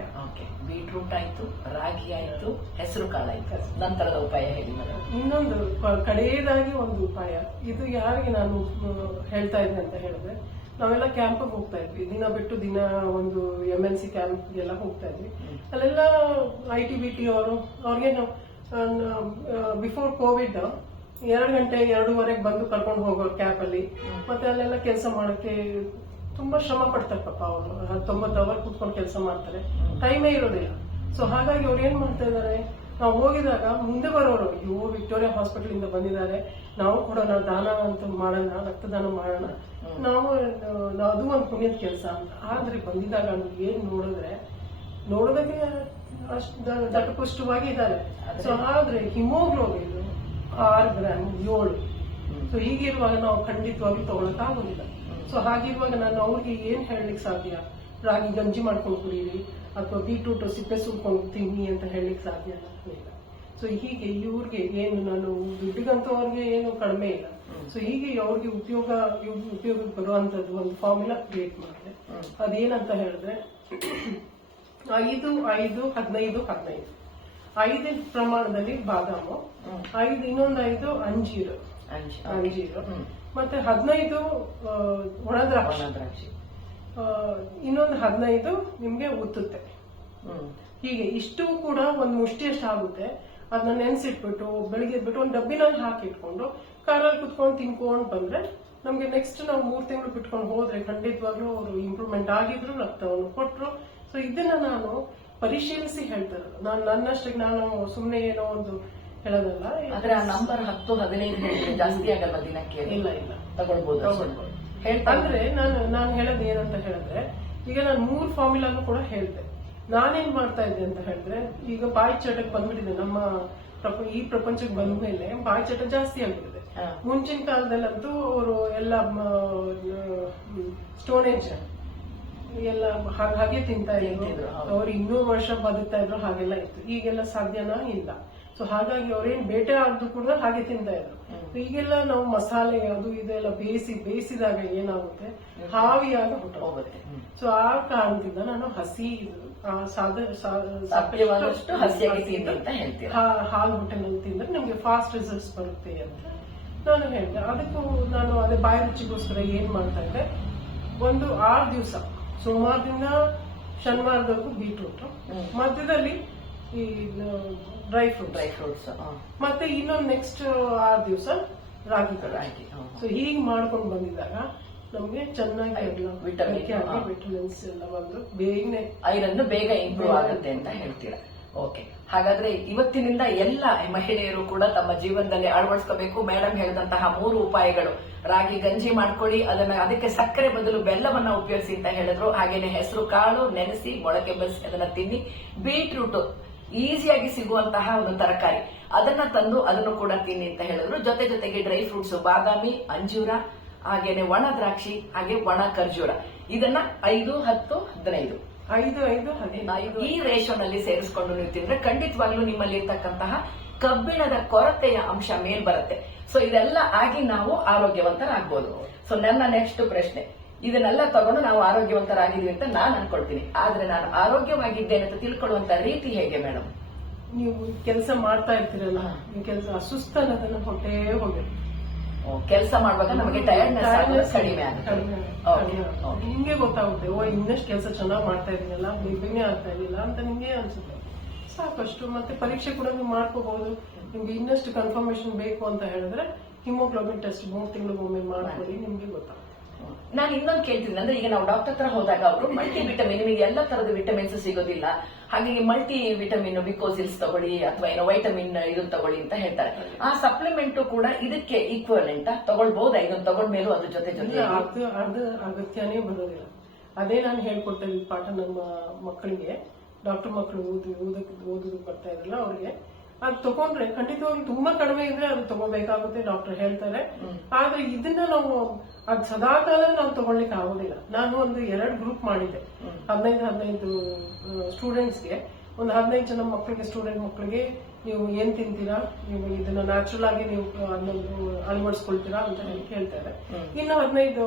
ಬೀಟ್ರೂಟ್ ಆಯ್ತು, ರಾಗಿ ಆಯ್ತು, ಹೆಸರು ಕಾಳಾಯ್ತು, ನಂತರದ ಉಪಾಯ ಹೇಳಿ. ಇನ್ನೊಂದು ಕಡೆಯದಾಗಿ ಒಂದು ಉಪಾಯ, ಇದು ಯಾರಿಗೆ ನಾನು ಹೇಳ್ತಾ ಇದ್ದೆ ಅಂತ ಹೇಳಿದ್ರೆ, ನಾವೆಲ್ಲ ಕ್ಯಾಂಪ್ಗೆ ಹೋಗ್ತಾ ಇದ್ವಿ. ದಿನ ಬಿಟ್ಟು ದಿನ ಒಂದು MNC ಕ್ಯಾಂಪ್ಗೆಲ್ಲ ಹೋಗ್ತಾ ಇದ್ವಿ. ಅಲ್ಲೆಲ್ಲ ITBT ಅವ್ರಿಗೆ ಬಿಫೋರ್ ಕೋವಿಡ್ 2 ಗಂಟೆ 2:30 ಬಂದು ಕರ್ಕೊಂಡು ಹೋಗೋರು ಕ್ಯಾಬ್ ಅಲ್ಲಿ. ಮತ್ತೆ ಅಲ್ಲೆಲ್ಲ ಕೆಲಸ ಮಾಡಕ್ಕೆ ತುಂಬಾ ಶ್ರಮ ಪಡ್ತಾರೆ ಪಾಪ. ಅವರು 90 hour ಕೂತ್ಕೊಂಡು ಕೆಲಸ ಮಾಡ್ತಾರೆ, ಟೈಮೇ ಇರೋದಿಲ್ಲ. ಸೊ ಹಾಗಾಗಿ ಅವ್ರು ಏನ್ ಮಾಡ್ತಾ ಇದಾರೆ, ನಾವು ಹೋಗಿದಾಗ ಮುಂದೆ ಬರೋರು, ಅಯ್ಯೋ ವಿಕ್ಟೋರಿಯಾ ಹಾಸ್ಪಿಟಲ್ ಇಂದ ಬಂದಿದ್ದಾರೆ, ನಾವು ಕೂಡ ನಾವು ದಾನ ಅಂತ ಮಾಡೋಣ, ರಕ್ತದಾನ ಮಾಡೋಣ, ನಾವು ಅದು ಒಂದು ಪುಣ್ಯದ ಕೆಲಸ ಅಂತ. ಆದ್ರೆ ಬಂದಿದಾಗ ಏನ್ ನೋಡೋದಕ್ಕೆ ಅಷ್ಟು ದಟ್ಟಪುಷ್ಟವಾಗಿ ಇದ್ದಾರೆ. ಸೊ ಆದ್ರೆ ಹಿಮೋಗ್ಲೋಬಿನ್ 6 ಗ್ರಾಮ್ 7. ಸೊ ಹೀಗಿರುವಾಗ ನಾವು ಖಂಡಿತವಾಗಿ ತಗೊಳಕ್ಕಾಗೋದಿಲ್ಲ. ಸೊ ಹಾಗಿರುವಾಗ ನಾನು ಅವ್ರಿಗೆ ಏನ್ ಹೇಳಲಿಕ್ಕೆ ಸಾಧ್ಯ? ರಾಗಿ ಗಂಜಿ ಮಾಡ್ಕೊಂಡು ಕುಡೀರಿ ಅಥವಾ ಬೀಟ್ರೂಟ್ ಸಿಪ್ಪೆ ಸುಲ್ಕೊಂಡು ತಿನ್ನಿ ಅಂತ ಹೇಳಲಿಕ್ಕೆ ಸಾಧ್ಯ ಇಲ್ಲ. ಸೊ ಹೀಗೆ ಇವ್ರಿಗೆ ಏನು, ನಾನು ದುಡ್ಡಿಗಂತೂ ಅವ್ರಿಗೆ ಏನು ಕಡಿಮೆ ಇಲ್ಲ. ಸೊ ಹೀಗೆ ಅವ್ರಿಗೆ ಉಪಯೋಗಕ್ಕೆ ಬರುವಂತದ್ದು ಒಂದು ಫಾರ್ಮುಲಾ ಕ್ರಿಯೇಟ್ ಮಾಡಿದೆ. ಅದೇನಂತ ಹೇಳಿದ್ರೆ 5-5-15-15 5 ಪ್ರಮಾಣದಲ್ಲಿ ಬಾದಾಮು, ಇನ್ನೊಂದು 5 ಅಂಜೀರು, ಮತ್ತೆ 15 ಒಣದ್ರಾಕ್ಷಿ, ಇನ್ನೊಂದು 15 ನಿಮ್ಗೆ ಉತ್ತುತ್ತೆ. ಹೀಗೆ ಇಷ್ಟು ಕೂಡ ಒಂದ್ ಮುಷ್ಟಿಯಷ್ಟು ಆಗುತ್ತೆ. ಅದನ್ನ ನೆನ್ಸಿಟ್ಬಿಟ್ಟು ಬೆಳಿಗ್ಗೆ ಎದ್ಬಿಟ್ಟು ಒಂದು ಡಬ್ಬಿನಲ್ಲಿ ಹಾಕಿಟ್ಕೊಂಡು ಕಾರಲ್ಲಿ ಕುತ್ಕೊಂಡು ತಿನ್ಕೊಂಡು ಬಂದ್ರೆ ನಮ್ಗೆ ನೆಕ್ಸ್ಟ್ ನಾವು 3 ತಿಂಗಳು ಬಿಟ್ಕೊಂಡು ಹೋದ್ರೆ ಖಂಡಿತವಾಗ್ಲೂ ಅವರು ಇಂಪ್ರೂವ್ಮೆಂಟ್ ಆಗಿದ್ರು, ರಕ್ತವನ್ನು ಕೊಟ್ರು. ಸೊ ಇದನ್ನ ನಾನು ಪರಿಶೀಲಿಸಿ ಹೇಳ್ತಾರೆ. ನಾನು ನನ್ನಷ್ಟಕ್ಕೆ ನಾನು ಸುಮ್ಮನೆ ಏನೋ ಒಂದು ಹೇಳೋದಲ್ಲ. ಆದ್ರೆ ಆ ನಂಬರ್ 10-15 ಜಾಸ್ತಿ ಆಗಲ್ಲ ದಿನಕ್ಕೆ? ಇಲ್ಲ ತಗೊಳ್ಬಹುದು. ಅಂದ್ರೆ ನಾನು ಹೇಳೋದು ಏನಂತ ಹೇಳಿದ್ರೆ, ಈಗ ನಾನು 3 ಫಾರ್ಮುಲಾನು ಕೂಡ ಹೇಳ್ದೆ. ನಾನೇನ್ ಮಾಡ್ತಾ ಇದ್ದೆ ಅಂತ ಹೇಳಿದ್ರೆ, ಈಗ ಬಾಯಿ ಚಟಕ್ಕೆ ಬಂದ್ಬಿಟ್ಟಿದೆ. ನಮ್ಮ ಈ ಪ್ರಪಂಚಕ್ಕೆ ಬಂದ ಮೇಲೆ ಬಾಯಿ ಚಟ ಜಾಸ್ತಿ ಆಗ್ಬಿಟ್ಟಿದೆ. ಮುಂಚಿನ ಕಾಲದಲ್ಲಂತೂ ಅವರು ಎಲ್ಲ ಸ್ಟೋನ್ ಏಜ್ ಎಲ್ಲ ಹಾಗೆ ತಿಂತಾ ಇದ್ರು. ಅವ್ರು 200 ವರ್ಷ ಬದುಕ್ತಾ ಇದ್ರು, ಹಾಗೆಲ್ಲ ಇತ್ತು. ಈಗೆಲ್ಲ ಸಾಧ್ಯನಾ? ಇಲ್ಲ. ಸೊ ಹಾಗಾಗಿ ಅವ್ರೇನ್ ಬೇಟೆ ಆದ್ದು ಕೂಡ ಹಾಗೆ ತಿಂತಾ ಇದ್ರು. ಈಗೆಲ್ಲ ನಾವು ಮಸಾಲೆ ಅದು ಇದೆಲ್ಲ ಬೇಯಿಸಿದಾಗ ಏನಾಗುತ್ತೆ, ಹಾವಿಯಾಗಿ ಹೋಗುತ್ತೆ. ಸೊ ಆ ಕಾರಣದಿಂದ ನಾನು ಹಸಿ ಹಾಲು ಹೊಟ್ಟೆನಲ್ಲಿ ತಿಂದ್ರೆ ನಮ್ಗೆ ಫಾಸ್ಟ್ ರಿಸಲ್ಟ್ಸ್ ಬರುತ್ತೆ ಅಂತ ನಾನು ಹೇಳಿದೆ. ಅದಕ್ಕೂ ನಾನು ಅದೇ ಬಾಯಿ ರುಚಿಗೋಸ್ಕರ ಏನ್ ಮಾಡ್ತಾ ಇದ್ದೆ, ಒಂದು 6 ದಿವಸ ಸೋಮವಾರದಿಂದ ಶನಿವಾರದವರೆಗೂ ಬೀಟ್ರೂಟ್, ಮಧ್ಯದಲ್ಲಿ ಈ ಡ್ರೈ ಫ್ರೂಟ್ಸ್, ಮತ್ತೆ ಇನ್ನೊಂದು ನೆಕ್ಸ್ಟ್ 6 ದಿವಸ ರಾಗಿ. ಸೊ ಹೀಗೆ ಮಾಡ್ಕೊಂಡು ಬಂದಿದ್ದಾಗ ನಮ್ಗೆ ಚೆನ್ನಾಗಿ ವಿಟಮಿನ್ಸ್ ಎಲ್ಲ ಬಂದು ಬೇಗನೆ ಐರನ್ ಬೇಗ ಇಂಪ್ರೂವ್ ಆಗುತ್ತೆ ಅಂತ ಹೇಳ್ತೀರಾ. ಓಕೆ, ಹಾಗಾದ್ರೆ ಇವತ್ತಿನಿಂದ ಎಲ್ಲ ಮಹಿಳೆಯರು ಕೂಡ ತಮ್ಮ ಜೀವನದಲ್ಲಿ ಅಳವಡಿಸ್ಕೋಬೇಕು. ಮೇಡಮ್ ಹೇಳಿದಂತಹ 3 ಉಪಾಯಗಳು: ರಾಗಿ ಗಂಜಿ ಮಾಡ್ಕೊಳ್ಳಿ, ಅದಕ್ಕೆ ಸಕ್ಕರೆ ಬದಲು ಬೆಲ್ಲವನ್ನ ಉಪಯೋಗಿಸಿ ಅಂತ ಹೇಳಿದ್ರು. ಹಾಗೇನೆ ಹೆಸರು ಕಾಳು ನೆನೆಸಿ ಮೊಳಕೆ ಬರಿಸಿ ಅದನ್ನ ತಿನ್ನಿ. ಬೀಟ್ರೂಟ್ ಈಸಿಯಾಗಿ ಸಿಗುವಂತಹ ಒಂದು ತರಕಾರಿ, ಅದನ್ನ ತಂದು ಅದನ್ನು ಕೂಡ ತಿನ್ನಿ ಅಂತ ಹೇಳಿದ್ರು. ಜೊತೆಗೆ ಡ್ರೈ ಫ್ರೂಟ್ಸ್, ಬಾದಾಮಿ, ಅಂಜೂರ, ಹಾಗೇನೆ ಒಣ ದ್ರಾಕ್ಷಿ, ಹಾಗೆ ಒಣ ಖರ್ಜೂರ, ಇದನ್ನ 5, 10, 15 ಈ ರೇಷೋನಲ್ಲಿ ಸೇರಿಸಿಕೊಂಡು ನೀವು ತಿಂದ್ರೆ ಖಂಡಿತವಾಗ್ಲೂ ನಿಮ್ಮಲ್ಲಿ ಇರ್ತಕ್ಕಂತಹ ಕಬ್ಬಿಣದ ಕೊರತೆಯ ಅಂಶ ಮೇಲ್ ಬರುತ್ತೆ. ಸೊ ಇದೆಲ್ಲ ಆಗಿ ನಾವು ಆರೋಗ್ಯವಂತರಾಗಬಹುದು. ಸೊ ನನ್ನ ನೆಕ್ಸ್ಟ್ ಪ್ರಶ್ನೆ, ಇದನ್ನೆಲ್ಲ ತಗೊಂಡು ನಾವು ಆರೋಗ್ಯವಂತರಾಗಿದ್ದೀವಿ ಅಂತ ನಾನು ಅನ್ಕೊಳ್ತೀನಿ. ಆದ್ರೆ ನಾನು ಆರೋಗ್ಯವಾಗಿದ್ದೇನೆ ಅಂತ ತಿಳ್ಕೊಳ್ಳುವಂತ ರೀತಿ ಹೇಗೆ ಮೇಡಮ್? ನೀವು ಕೆಲಸ ಮಾಡ್ತಾ ಇರ್ತೀರಲ್ಲ, ನೀವು ಕೆಲಸ ಅಸುಸ್ತ ಅನ್ನೋದನ್ನ ಹೊಟ್ಟೆ ಹೋಗುತ್ತೆ. ಕೆಲಸ ಮಾಡುವಾಗ ನಮಗೆ ಟೈರ್ಡ್ನೆಸ್ ಕಡಿಮೆ ಆಗುತ್ತೆ. ನಿಮ್ಗೆ ಗೊತ್ತಾಗುತ್ತೆ, ಇನ್ನಷ್ಟು ಕೆಲಸ ಚೆನ್ನಾಗಿ ಮಾಡ್ತಾ ಇದೀನಲ್ಲ, ಬೇಗನೆ ಆಗ್ತಾ ಇದೀಲ್ಲ ಅಂತ ನಿಮ್ಗೆ ಅನ್ಸುತ್ತೆ. ಸಾಕಷ್ಟು ಮತ್ತೆ ಪರೀಕ್ಷೆ ಕೂಡ ನೀವು ಮಾಡ್ಕೋಬಹುದು. ನಿಮ್ಗೆ ಇನ್ನಷ್ಟು ಕನ್ಫರ್ಮೇಶನ್ ಬೇಕು ಅಂತ ಹೇಳಿದ್ರೆ ಹಿಮೋಗ್ಲೋಬಿನ್ ಟೆಸ್ಟ್ 3 ತಿಂಗಳಿಗೊಮ್ಮೆ ಮಾಡ್ಕೊಳ್ಳಿ, ನಿಮ್ಗೆ ಗೊತ್ತಾಗುತ್ತೆ. ನಾನು ಇನ್ನೊಂದು ಕೇಳ್ತೀನಿ, ಅಂದ್ರೆ ಈಗ ನಾವು ಡಾಕ್ಟರ್ ಹತ್ರ ಹೋದಾಗ ಅವರು ಮಲ್ಟಿ ವಿಟಮಿನ್, ನಿಮಗೆ ಎಲ್ಲ ತರದ ವಿಟಮಿನ್ಸ್ ಸಿಗೋದಿಲ್ಲ, ಹಾಗಾಗಿ ಮಲ್ಟಿ ವಿಟಮಿನ್ ಬಿಕೋಸಿಲ್ಸ್ ತಗೊಳ್ಳಿ ಅಥವಾ ಏನೋ ವೈಟಮಿನ್ ಇದನ್ನ ತಗೊಳ್ಳಿ ಅಂತ ಹೇಳ್ತಾರೆ. ಆ ಸಪ್ಲಿಮೆಂಟ್ ಕೂಡ ಇದಕ್ಕೆ ಈಕ್ವಲೆಂಟ್ ತಗೊಳ್ಬಹುದಾ? ಇದನ್ನ ತಗೊಂಡ್ಮೇಲೂ ಅದ್ರ ಜೊತೆ ಅದು ಅಗತ್ಯನೇ ಬರೋದಿಲ್ಲ. ಅದೇ ನಾನು ಹೇಳ್ಕೊಡ್ತಾ ಇದ್ದ ಪಾಠ ನಮ್ಮ ಮಕ್ಕಳಿಗೆ, ಡಾಕ್ಟರ್ ಮಕ್ಕಳು ಓದೋದಕ್ಕೆ ಬರ್ತಾ ಇದ್ರಲ್ಲ ಅವ್ರಿಗೆ, ಅದು ತಗೊಂಡ್ರೆ ಖಂಡಿತವಾಗಿ ತುಂಬಾ ಕಡಿಮೆ ಇದ್ರೆ ಅದು ತಗೋಬೇಕಾಗುತ್ತೆ, ಡಾಕ್ಟರ್ ಹೇಳ್ತಾರೆ. ಆದ್ರೆ ಇದನ್ನ ನಾವು ಅದ್ ಸದಾಕಾಲ ನಾವು ತಗೊಳ್ಲಿಕ್ಕೆ ಆಗೋದಿಲ್ಲ. ನಾನು ಒಂದು 2 ಗ್ರೂಪ್ ಮಾಡಿದ್ದೆ. 15 ಸ್ಟೂಡೆಂಟ್ಸ್ಗೆ, ಒಂದು 15 ಜನ ಮಕ್ಕಳಿಗೆ, ಸ್ಟೂಡೆಂಟ್ ಮಕ್ಕಳಿಗೆ ನೀವು ಏನ್ ತಿಂತೀರಾ, ನೀವು ಇದನ್ನ ನ್ಯಾಚುರಲ್ ಆಗಿ ನೀವು ಅಳವಡಿಸ್ಕೊಳ್ತೀರಾ ಅಂತ ಕೇಳ್ತಾರೆ. ಇನ್ನು 15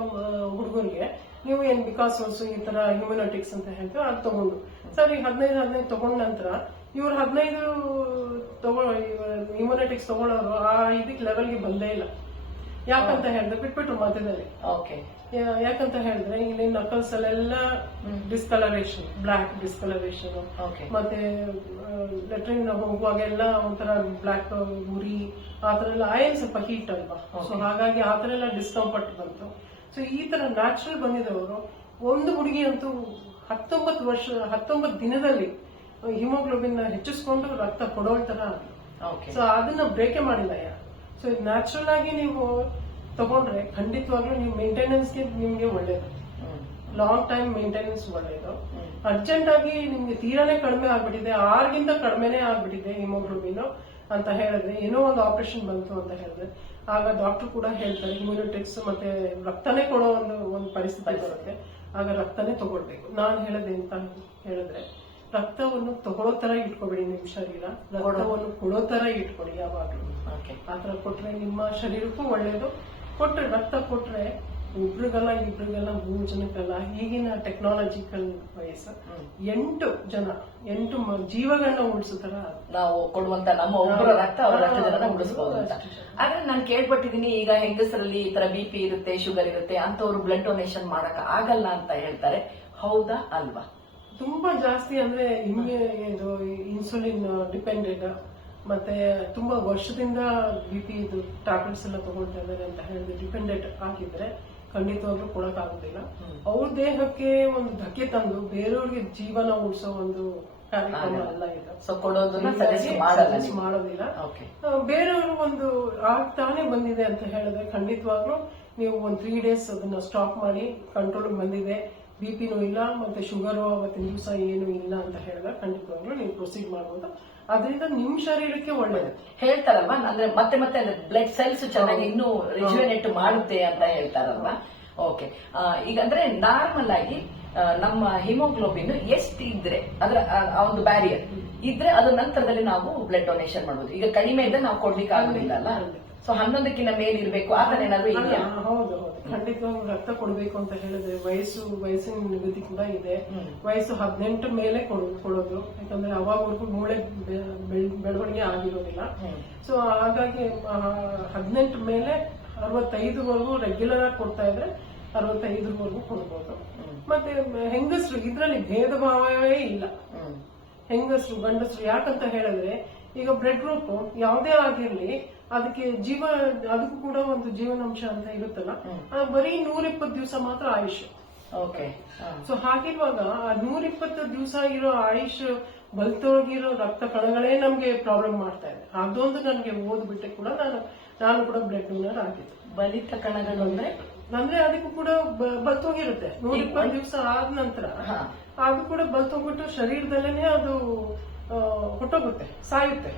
ಹುಡುಗರಿಗೆ ನೀವು ಏನ್ ಬಿಕಾಸ್ ಈ ತರ ಹ್ಯೂಮನೋಟಿಕ್ಸ್ ಅಂತ ಹೇಳ್ತೀವಿ ಅದು ತಗೊಂಡು, ಸರಿ 15 ತಗೊಂಡ ನಂತರ ಇವ್ರು 15 ಹ್ಯೂಮನೋಟಿಕ್ಸ್ ತಗೊಳ್ಳೋರು ಆ ಇದಕ್ಕೆ ಲೆವೆಲ್ಗೆ ಬಂದೇ ಇಲ್ಲ. ಯಾಕಂತ ಹೇಳಿದ್ರೆ ಬಿಟ್ಬಿಟ್ರು ಮಧ್ಯದಲ್ಲಿ. ಯಾಕಂತ ಹೇಳಿದ್ರೆ ಇಲ್ಲಿ ನಕಲ್ಸ್ ಅಲ್ಲೆಲ್ಲ ಡಿಸ್ಕಲರೇಷನ್, ಬ್ಲಾಕ್ ಡಿಸ್ಕಲರೇಷನ್, ಮತ್ತೆ ಲೆಟ್ರಿನ್ ಹೋಗುವಾಗೆಲ್ಲ ಒಂಥರ ಬ್ಲಾಕ್ ಉರಿ ಆತರ ಎಲ್ಲ, ಆಯಲ್ ಸ್ವಲ್ಪ ಹೀಟ್ ಅಲ್ವಾ, ಸೊ ಹಾಗಾಗಿ ಆತರ ಎಲ್ಲ ಡಿಸ್ಕಂಫರ್ಟ್ ಬಂತು. ಸೊ ಈ ತರ ನ್ಯಾಚುರಲ್ ಬಂದಿದವರು, ಒಂದು ಹುಡುಗಿ ಅಂತೂ 19 ದಿನದಲ್ಲಿ ಹಿಮೋಗ್ಲೋಬಿನ್ ಹೆಚ್ಚಿಸ್ಕೊಂಡು ರಕ್ತ ಕೊಡೋಳ್ ತರ. ಸೊ ಅದನ್ನ ಬ್ರೇಕೆ ಮಾಡಿಲ್ಲ ಯಾರು. ಸೊ ನ್ಯಾಚುರಲ್ ಆಗಿ ನೀವು ತಗೊಂಡ್ರೆ ಖಂಡಿತವಾಗ್ಲೂ ನೀವು ಮೇಂಟೆನೆನ್ಸ್ಗೆ ನಿಮ್ಗೆ ಒಳ್ಳೇದು, ಲಾಂಗ್ ಟೈಮ್ ಮೇಂಟೆನೆನ್ಸ್ ಒಳ್ಳೇದು. ಅರ್ಜೆಂಟ್ ಆಗಿ ನಿಮ್ಗೆ ತೀರಾನೇ ಕಡಿಮೆ ಆಗ್ಬಿಟ್ಟಿದೆ, 6ಗಿಂತ ಕಡಿಮೆನೇ ಆಗ್ಬಿಟ್ಟಿದೆ ಹಿಮೋಗ್ಲೋಬಿನ್ ಅಂತ ಹೇಳಿದ್ರೆ, ಏನೋ ಒಂದು ಆಪರೇಷನ್ ಬಂತು ಅಂತ ಹೇಳಿದ್ರೆ, ಆಗ ಡಾಕ್ಟರ್ ಕೂಡ ಹೇಳ್ತಾರೆ ಇಮ್ಯುನಿಟಿಕ್ಸ್ ಮತ್ತೆ ರಕ್ತನೇ ಕೊಡೋ ಒಂದು ಪರಿಸ್ಥಿತಿ ಬರುತ್ತೆ, ಆಗ ರಕ್ತನೇ ತಗೊಳ್ಬೇಕು. ನಾನು ಹೇಳದೆ ಅಂತ ಹೇಳಿದ್ರೆ, ರಕ್ತವನ್ನು ತಗೊಳ್ಳೋ ತರ ಇಟ್ಕೋಬೇಡಿ, ನಿಮ್ ಶರೀರ ರಕ್ತವನ್ನು ಕೊಡೋ ತರ ಇಟ್ಕೊಡಿ ಯಾವಾಗ್ಲೂ. ಆತರ ಕೊಟ್ರೆ ನಿಮ್ಮ ಶರೀರಕ್ಕೂ ಒಳ್ಳೇದು. ಕೊಟ್ರೆ ರಕ್ತ ಕೊಟ್ರೆ ಇಬ್ರಿಗಲ್ಲ 3 ಜನಕ್ಕಲ್ಲ, ಈಗಿನ ಟೆಕ್ನಾಲಜಿಕಲ್ ವಯಸ್ಸು 8 ಜೀವಗಳನ್ನ ಉಳಿಸುತ್ತರ ನಾವು ಕೊಡುವಂತ ನಮ್ಮ ಒಬ್ಬರ ರಕ್ತ ಅವರ ರಕ್ತ ಜನನ ಉಳಿಸಬಹುದು ಅಂತ. ಆದ್ರೆ ನಾನು ಕೇಳ್ಪಟ್ಟಿದ್ದೀನಿ, ಈಗ ಹೆಂಗಸರಲ್ಲಿ ಈ ತರ BP ಇರುತ್ತೆ, ಶುಗರ್ ಇರುತ್ತೆ, ಅಂತವ್ರು ಬ್ಲಡ್ ಡೊನೇಷನ್ ಮಾಡಕ್ ಆಗಲ್ಲ ಅಂತ ಹೇಳ್ತಾರೆ. ಹೌದಾ ಅಲ್ವಾ? ತುಂಬಾ ಜಾಸ್ತಿ ಅಂದ್ರೆ ಇನ್ಸುಲಿನ್ ಡಿಪೆಂಡೆಡ್, ಮತ್ತೆ ತುಂಬಾ ವರ್ಷದಿಂದ BP ಇದು ಟ್ಯಾಬ್ಲೆಟ್ಸ್ ಎಲ್ಲ ತಗೊಳ್ತಾ ಇದ್ದಾರೆ ಅಂತ ಹೇಳಿದ್ರೆ ಡಿಪೆಂಡೆಂಟ್ ಆಗಿದ್ರೆ ಖಂಡಿತವಾಗ್ಲೂ ಕೊಡಕ್ಕಾಗುದಿಲ್ಲ. ಅವ್ರ ದೇಹಕ್ಕೆ ಒಂದು ಧಕ್ಕೆ ತಂದು ಬೇರೆಯವ್ರಿಗೆ ಜೀವನ ಉಳಿಸೋ ಒಂದು ಕಾರ್ಯಕ್ರಮ ಅಲ್ಲ ಇದು. ಸೊ ಕೊಡೋದನ್ನ ಮಾಡೋದಿಲ್ಲ. ಬೇರೆಯವರು ಒಂದು ಆಗ್ತಾನೆ ಬಂದಿದೆ ಅಂತ ಹೇಳಿದ್ರೆ ಖಂಡಿತವಾಗ್ಲೂ ನೀವು ಒಂದು 3 days ಅದನ್ನ ಸ್ಟಾಪ್ ಮಾಡಿ, ಕಂಟ್ರೋಲ್ ಬಂದಿದೆ, BP ಇಲ್ಲ ಮತ್ತೆ ಶುಗರು ಅವತ್ತಿನ ದಿವಸ ಏನು ಇಲ್ಲ ಅಂತ ಹೇಳಿದ್ರೆ ಖಂಡಿತವಾಗ್ಲೂ ನೀವು ಪ್ರೊಸೀಡ್ ಮಾಡಬಹುದು. ಅದರಿಂದ ನಿಮ್ ಶರೀರಕ್ಕೆ ಒಳ್ಳೇದು. ಹೇಳ್ತಾರಲ್ವಾ, ಅಂದ್ರೆ ಮತ್ತೆ ಬ್ಲಡ್ ಸೆಲ್ಸ್ ಚೆನ್ನಾಗಿ ಇನ್ನೂ ರಿಜುವಿನೇಟ್ ಮಾಡುತ್ತೆ ಅಂತ ಹೇಳ್ತಾರಲ್ವಾ? ಓಕೆ, ಈಗ ಅಂದ್ರೆ ನಾರ್ಮಲ್ ಆಗಿ ನಮ್ಮ ಹಿಮೋಗ್ಲೋಬಿನ್ ಎಷ್ಟು ಇದ್ರೆ ಅದರ ಒಂದು ಬ್ಯಾರಿಯರ್ ಇದ್ರೆ ಅದ್ರ ನಂತರದಲ್ಲಿ ನಾವು ಬ್ಲಡ್ ಡೊನೇಷನ್ ಮಾಡಬಹುದು. ಈಗ ಕಡಿಮೆ ಇದ್ರೆ ನಾವು ಕೊಡ್ಲಿಕ್ಕೆ ಆಗುದಿಲ್ಲ ಅಲ್ಲ. ಸೊ 11ಕ್ಕಿಂತ ಮೇಲೆ ಇರಬೇಕು, ಆತರ ಏನಾದ್ರು ಇದೆಯಾ? ಹೌದು, ಖಂಡಿತವಾಗಿ ರಕ್ತ ಕೊಡಬೇಕು ಅಂತ ಹೇಳಿದ್ರೆ ವಯಸ್ಸಿನ ನಿಗದಿ ಕೂಡ ಇದೆ. ವಯಸ್ಸು 18 ಮೇಲೆ ಕೊಡೋದು, ಯಾಕಂದ್ರೆ ಅವಾಗವರೆಗೂ ಮೂಳೆ ಬೆಳವಣಿಗೆ ಆಗಿರೋದಿಲ್ಲ. ಸೊ ಹಾಗಾಗಿ 18 ಮೇಲೆ 65ವರೆಗೂ ರೆಗ್ಯುಲರ್ ಆಗಿ ಕೊಡ್ತಾ ಇದ್ರೆ 65ವರೆಗೂ ಕೊಡ್ಬೋದು. ಮತ್ತೆ ಹೆಂಗಸರು ಇದ್ರಲ್ಲಿ ಭೇದ ಭಾವವೇ ಇಲ್ಲ, ಹೆಂಗಸರು ಗಂಡಸರು. ಯಾಕಂತ ಹೇಳಿದ್ರೆ ಈಗ ಬ್ಲಡ್ ಗ್ರೂಪ್ ಯಾವುದೇ ಆಗಿರ್ಲಿ ಅದಕ್ಕೆ ಅದಕ್ಕೂ ಕೂಡ ಒಂದು ಜೀವನಾಂಶ ಅಂತ ಇರುತ್ತಲ್ಲ, ಬರೀ 120 ದಿವಸ ಮಾತ್ರ ಆಯುಷ್. ಸೊ ಹಾಗಿರುವಾಗ ಆ 120 ದಿವಸ ಇರೋ ಆಯುಷ್ ಬಲ್ತೋಗಿರೋ ರಕ್ತ ಕಣಗಳೇ ನಮ್ಗೆ ಪ್ರಾಬ್ಲಮ್ ಮಾಡ್ತಾ ಇದೆ. ಅದೊಂದು ನನ್ಗೆ ಓದ್ಬಿಟ್ಟೆ ಕೂಡ ನಾನು ಕೂಡ ಬ್ಲಡ್ ಡೋನರ್ ಆಗಿದ್ದು. ಬಲಿತ ಕಣಗಳು ಅಂದ್ರೆ ಅದಕ್ಕೂ ಕೂಡ ಬಲ್ತೋಗಿರುತ್ತೆ 120 ದಿವಸ ಆದ ನಂತರ ಅದು ಕೂಡ ಬಲ್ತೋಗ್ಬಿಟ್ಟು ಶರೀರದಲ್ಲೇನೆ ಅದು ಹೊಟ್ಟೋಗುತ್ತೆ, ಸಾಯುತ್ತೆ.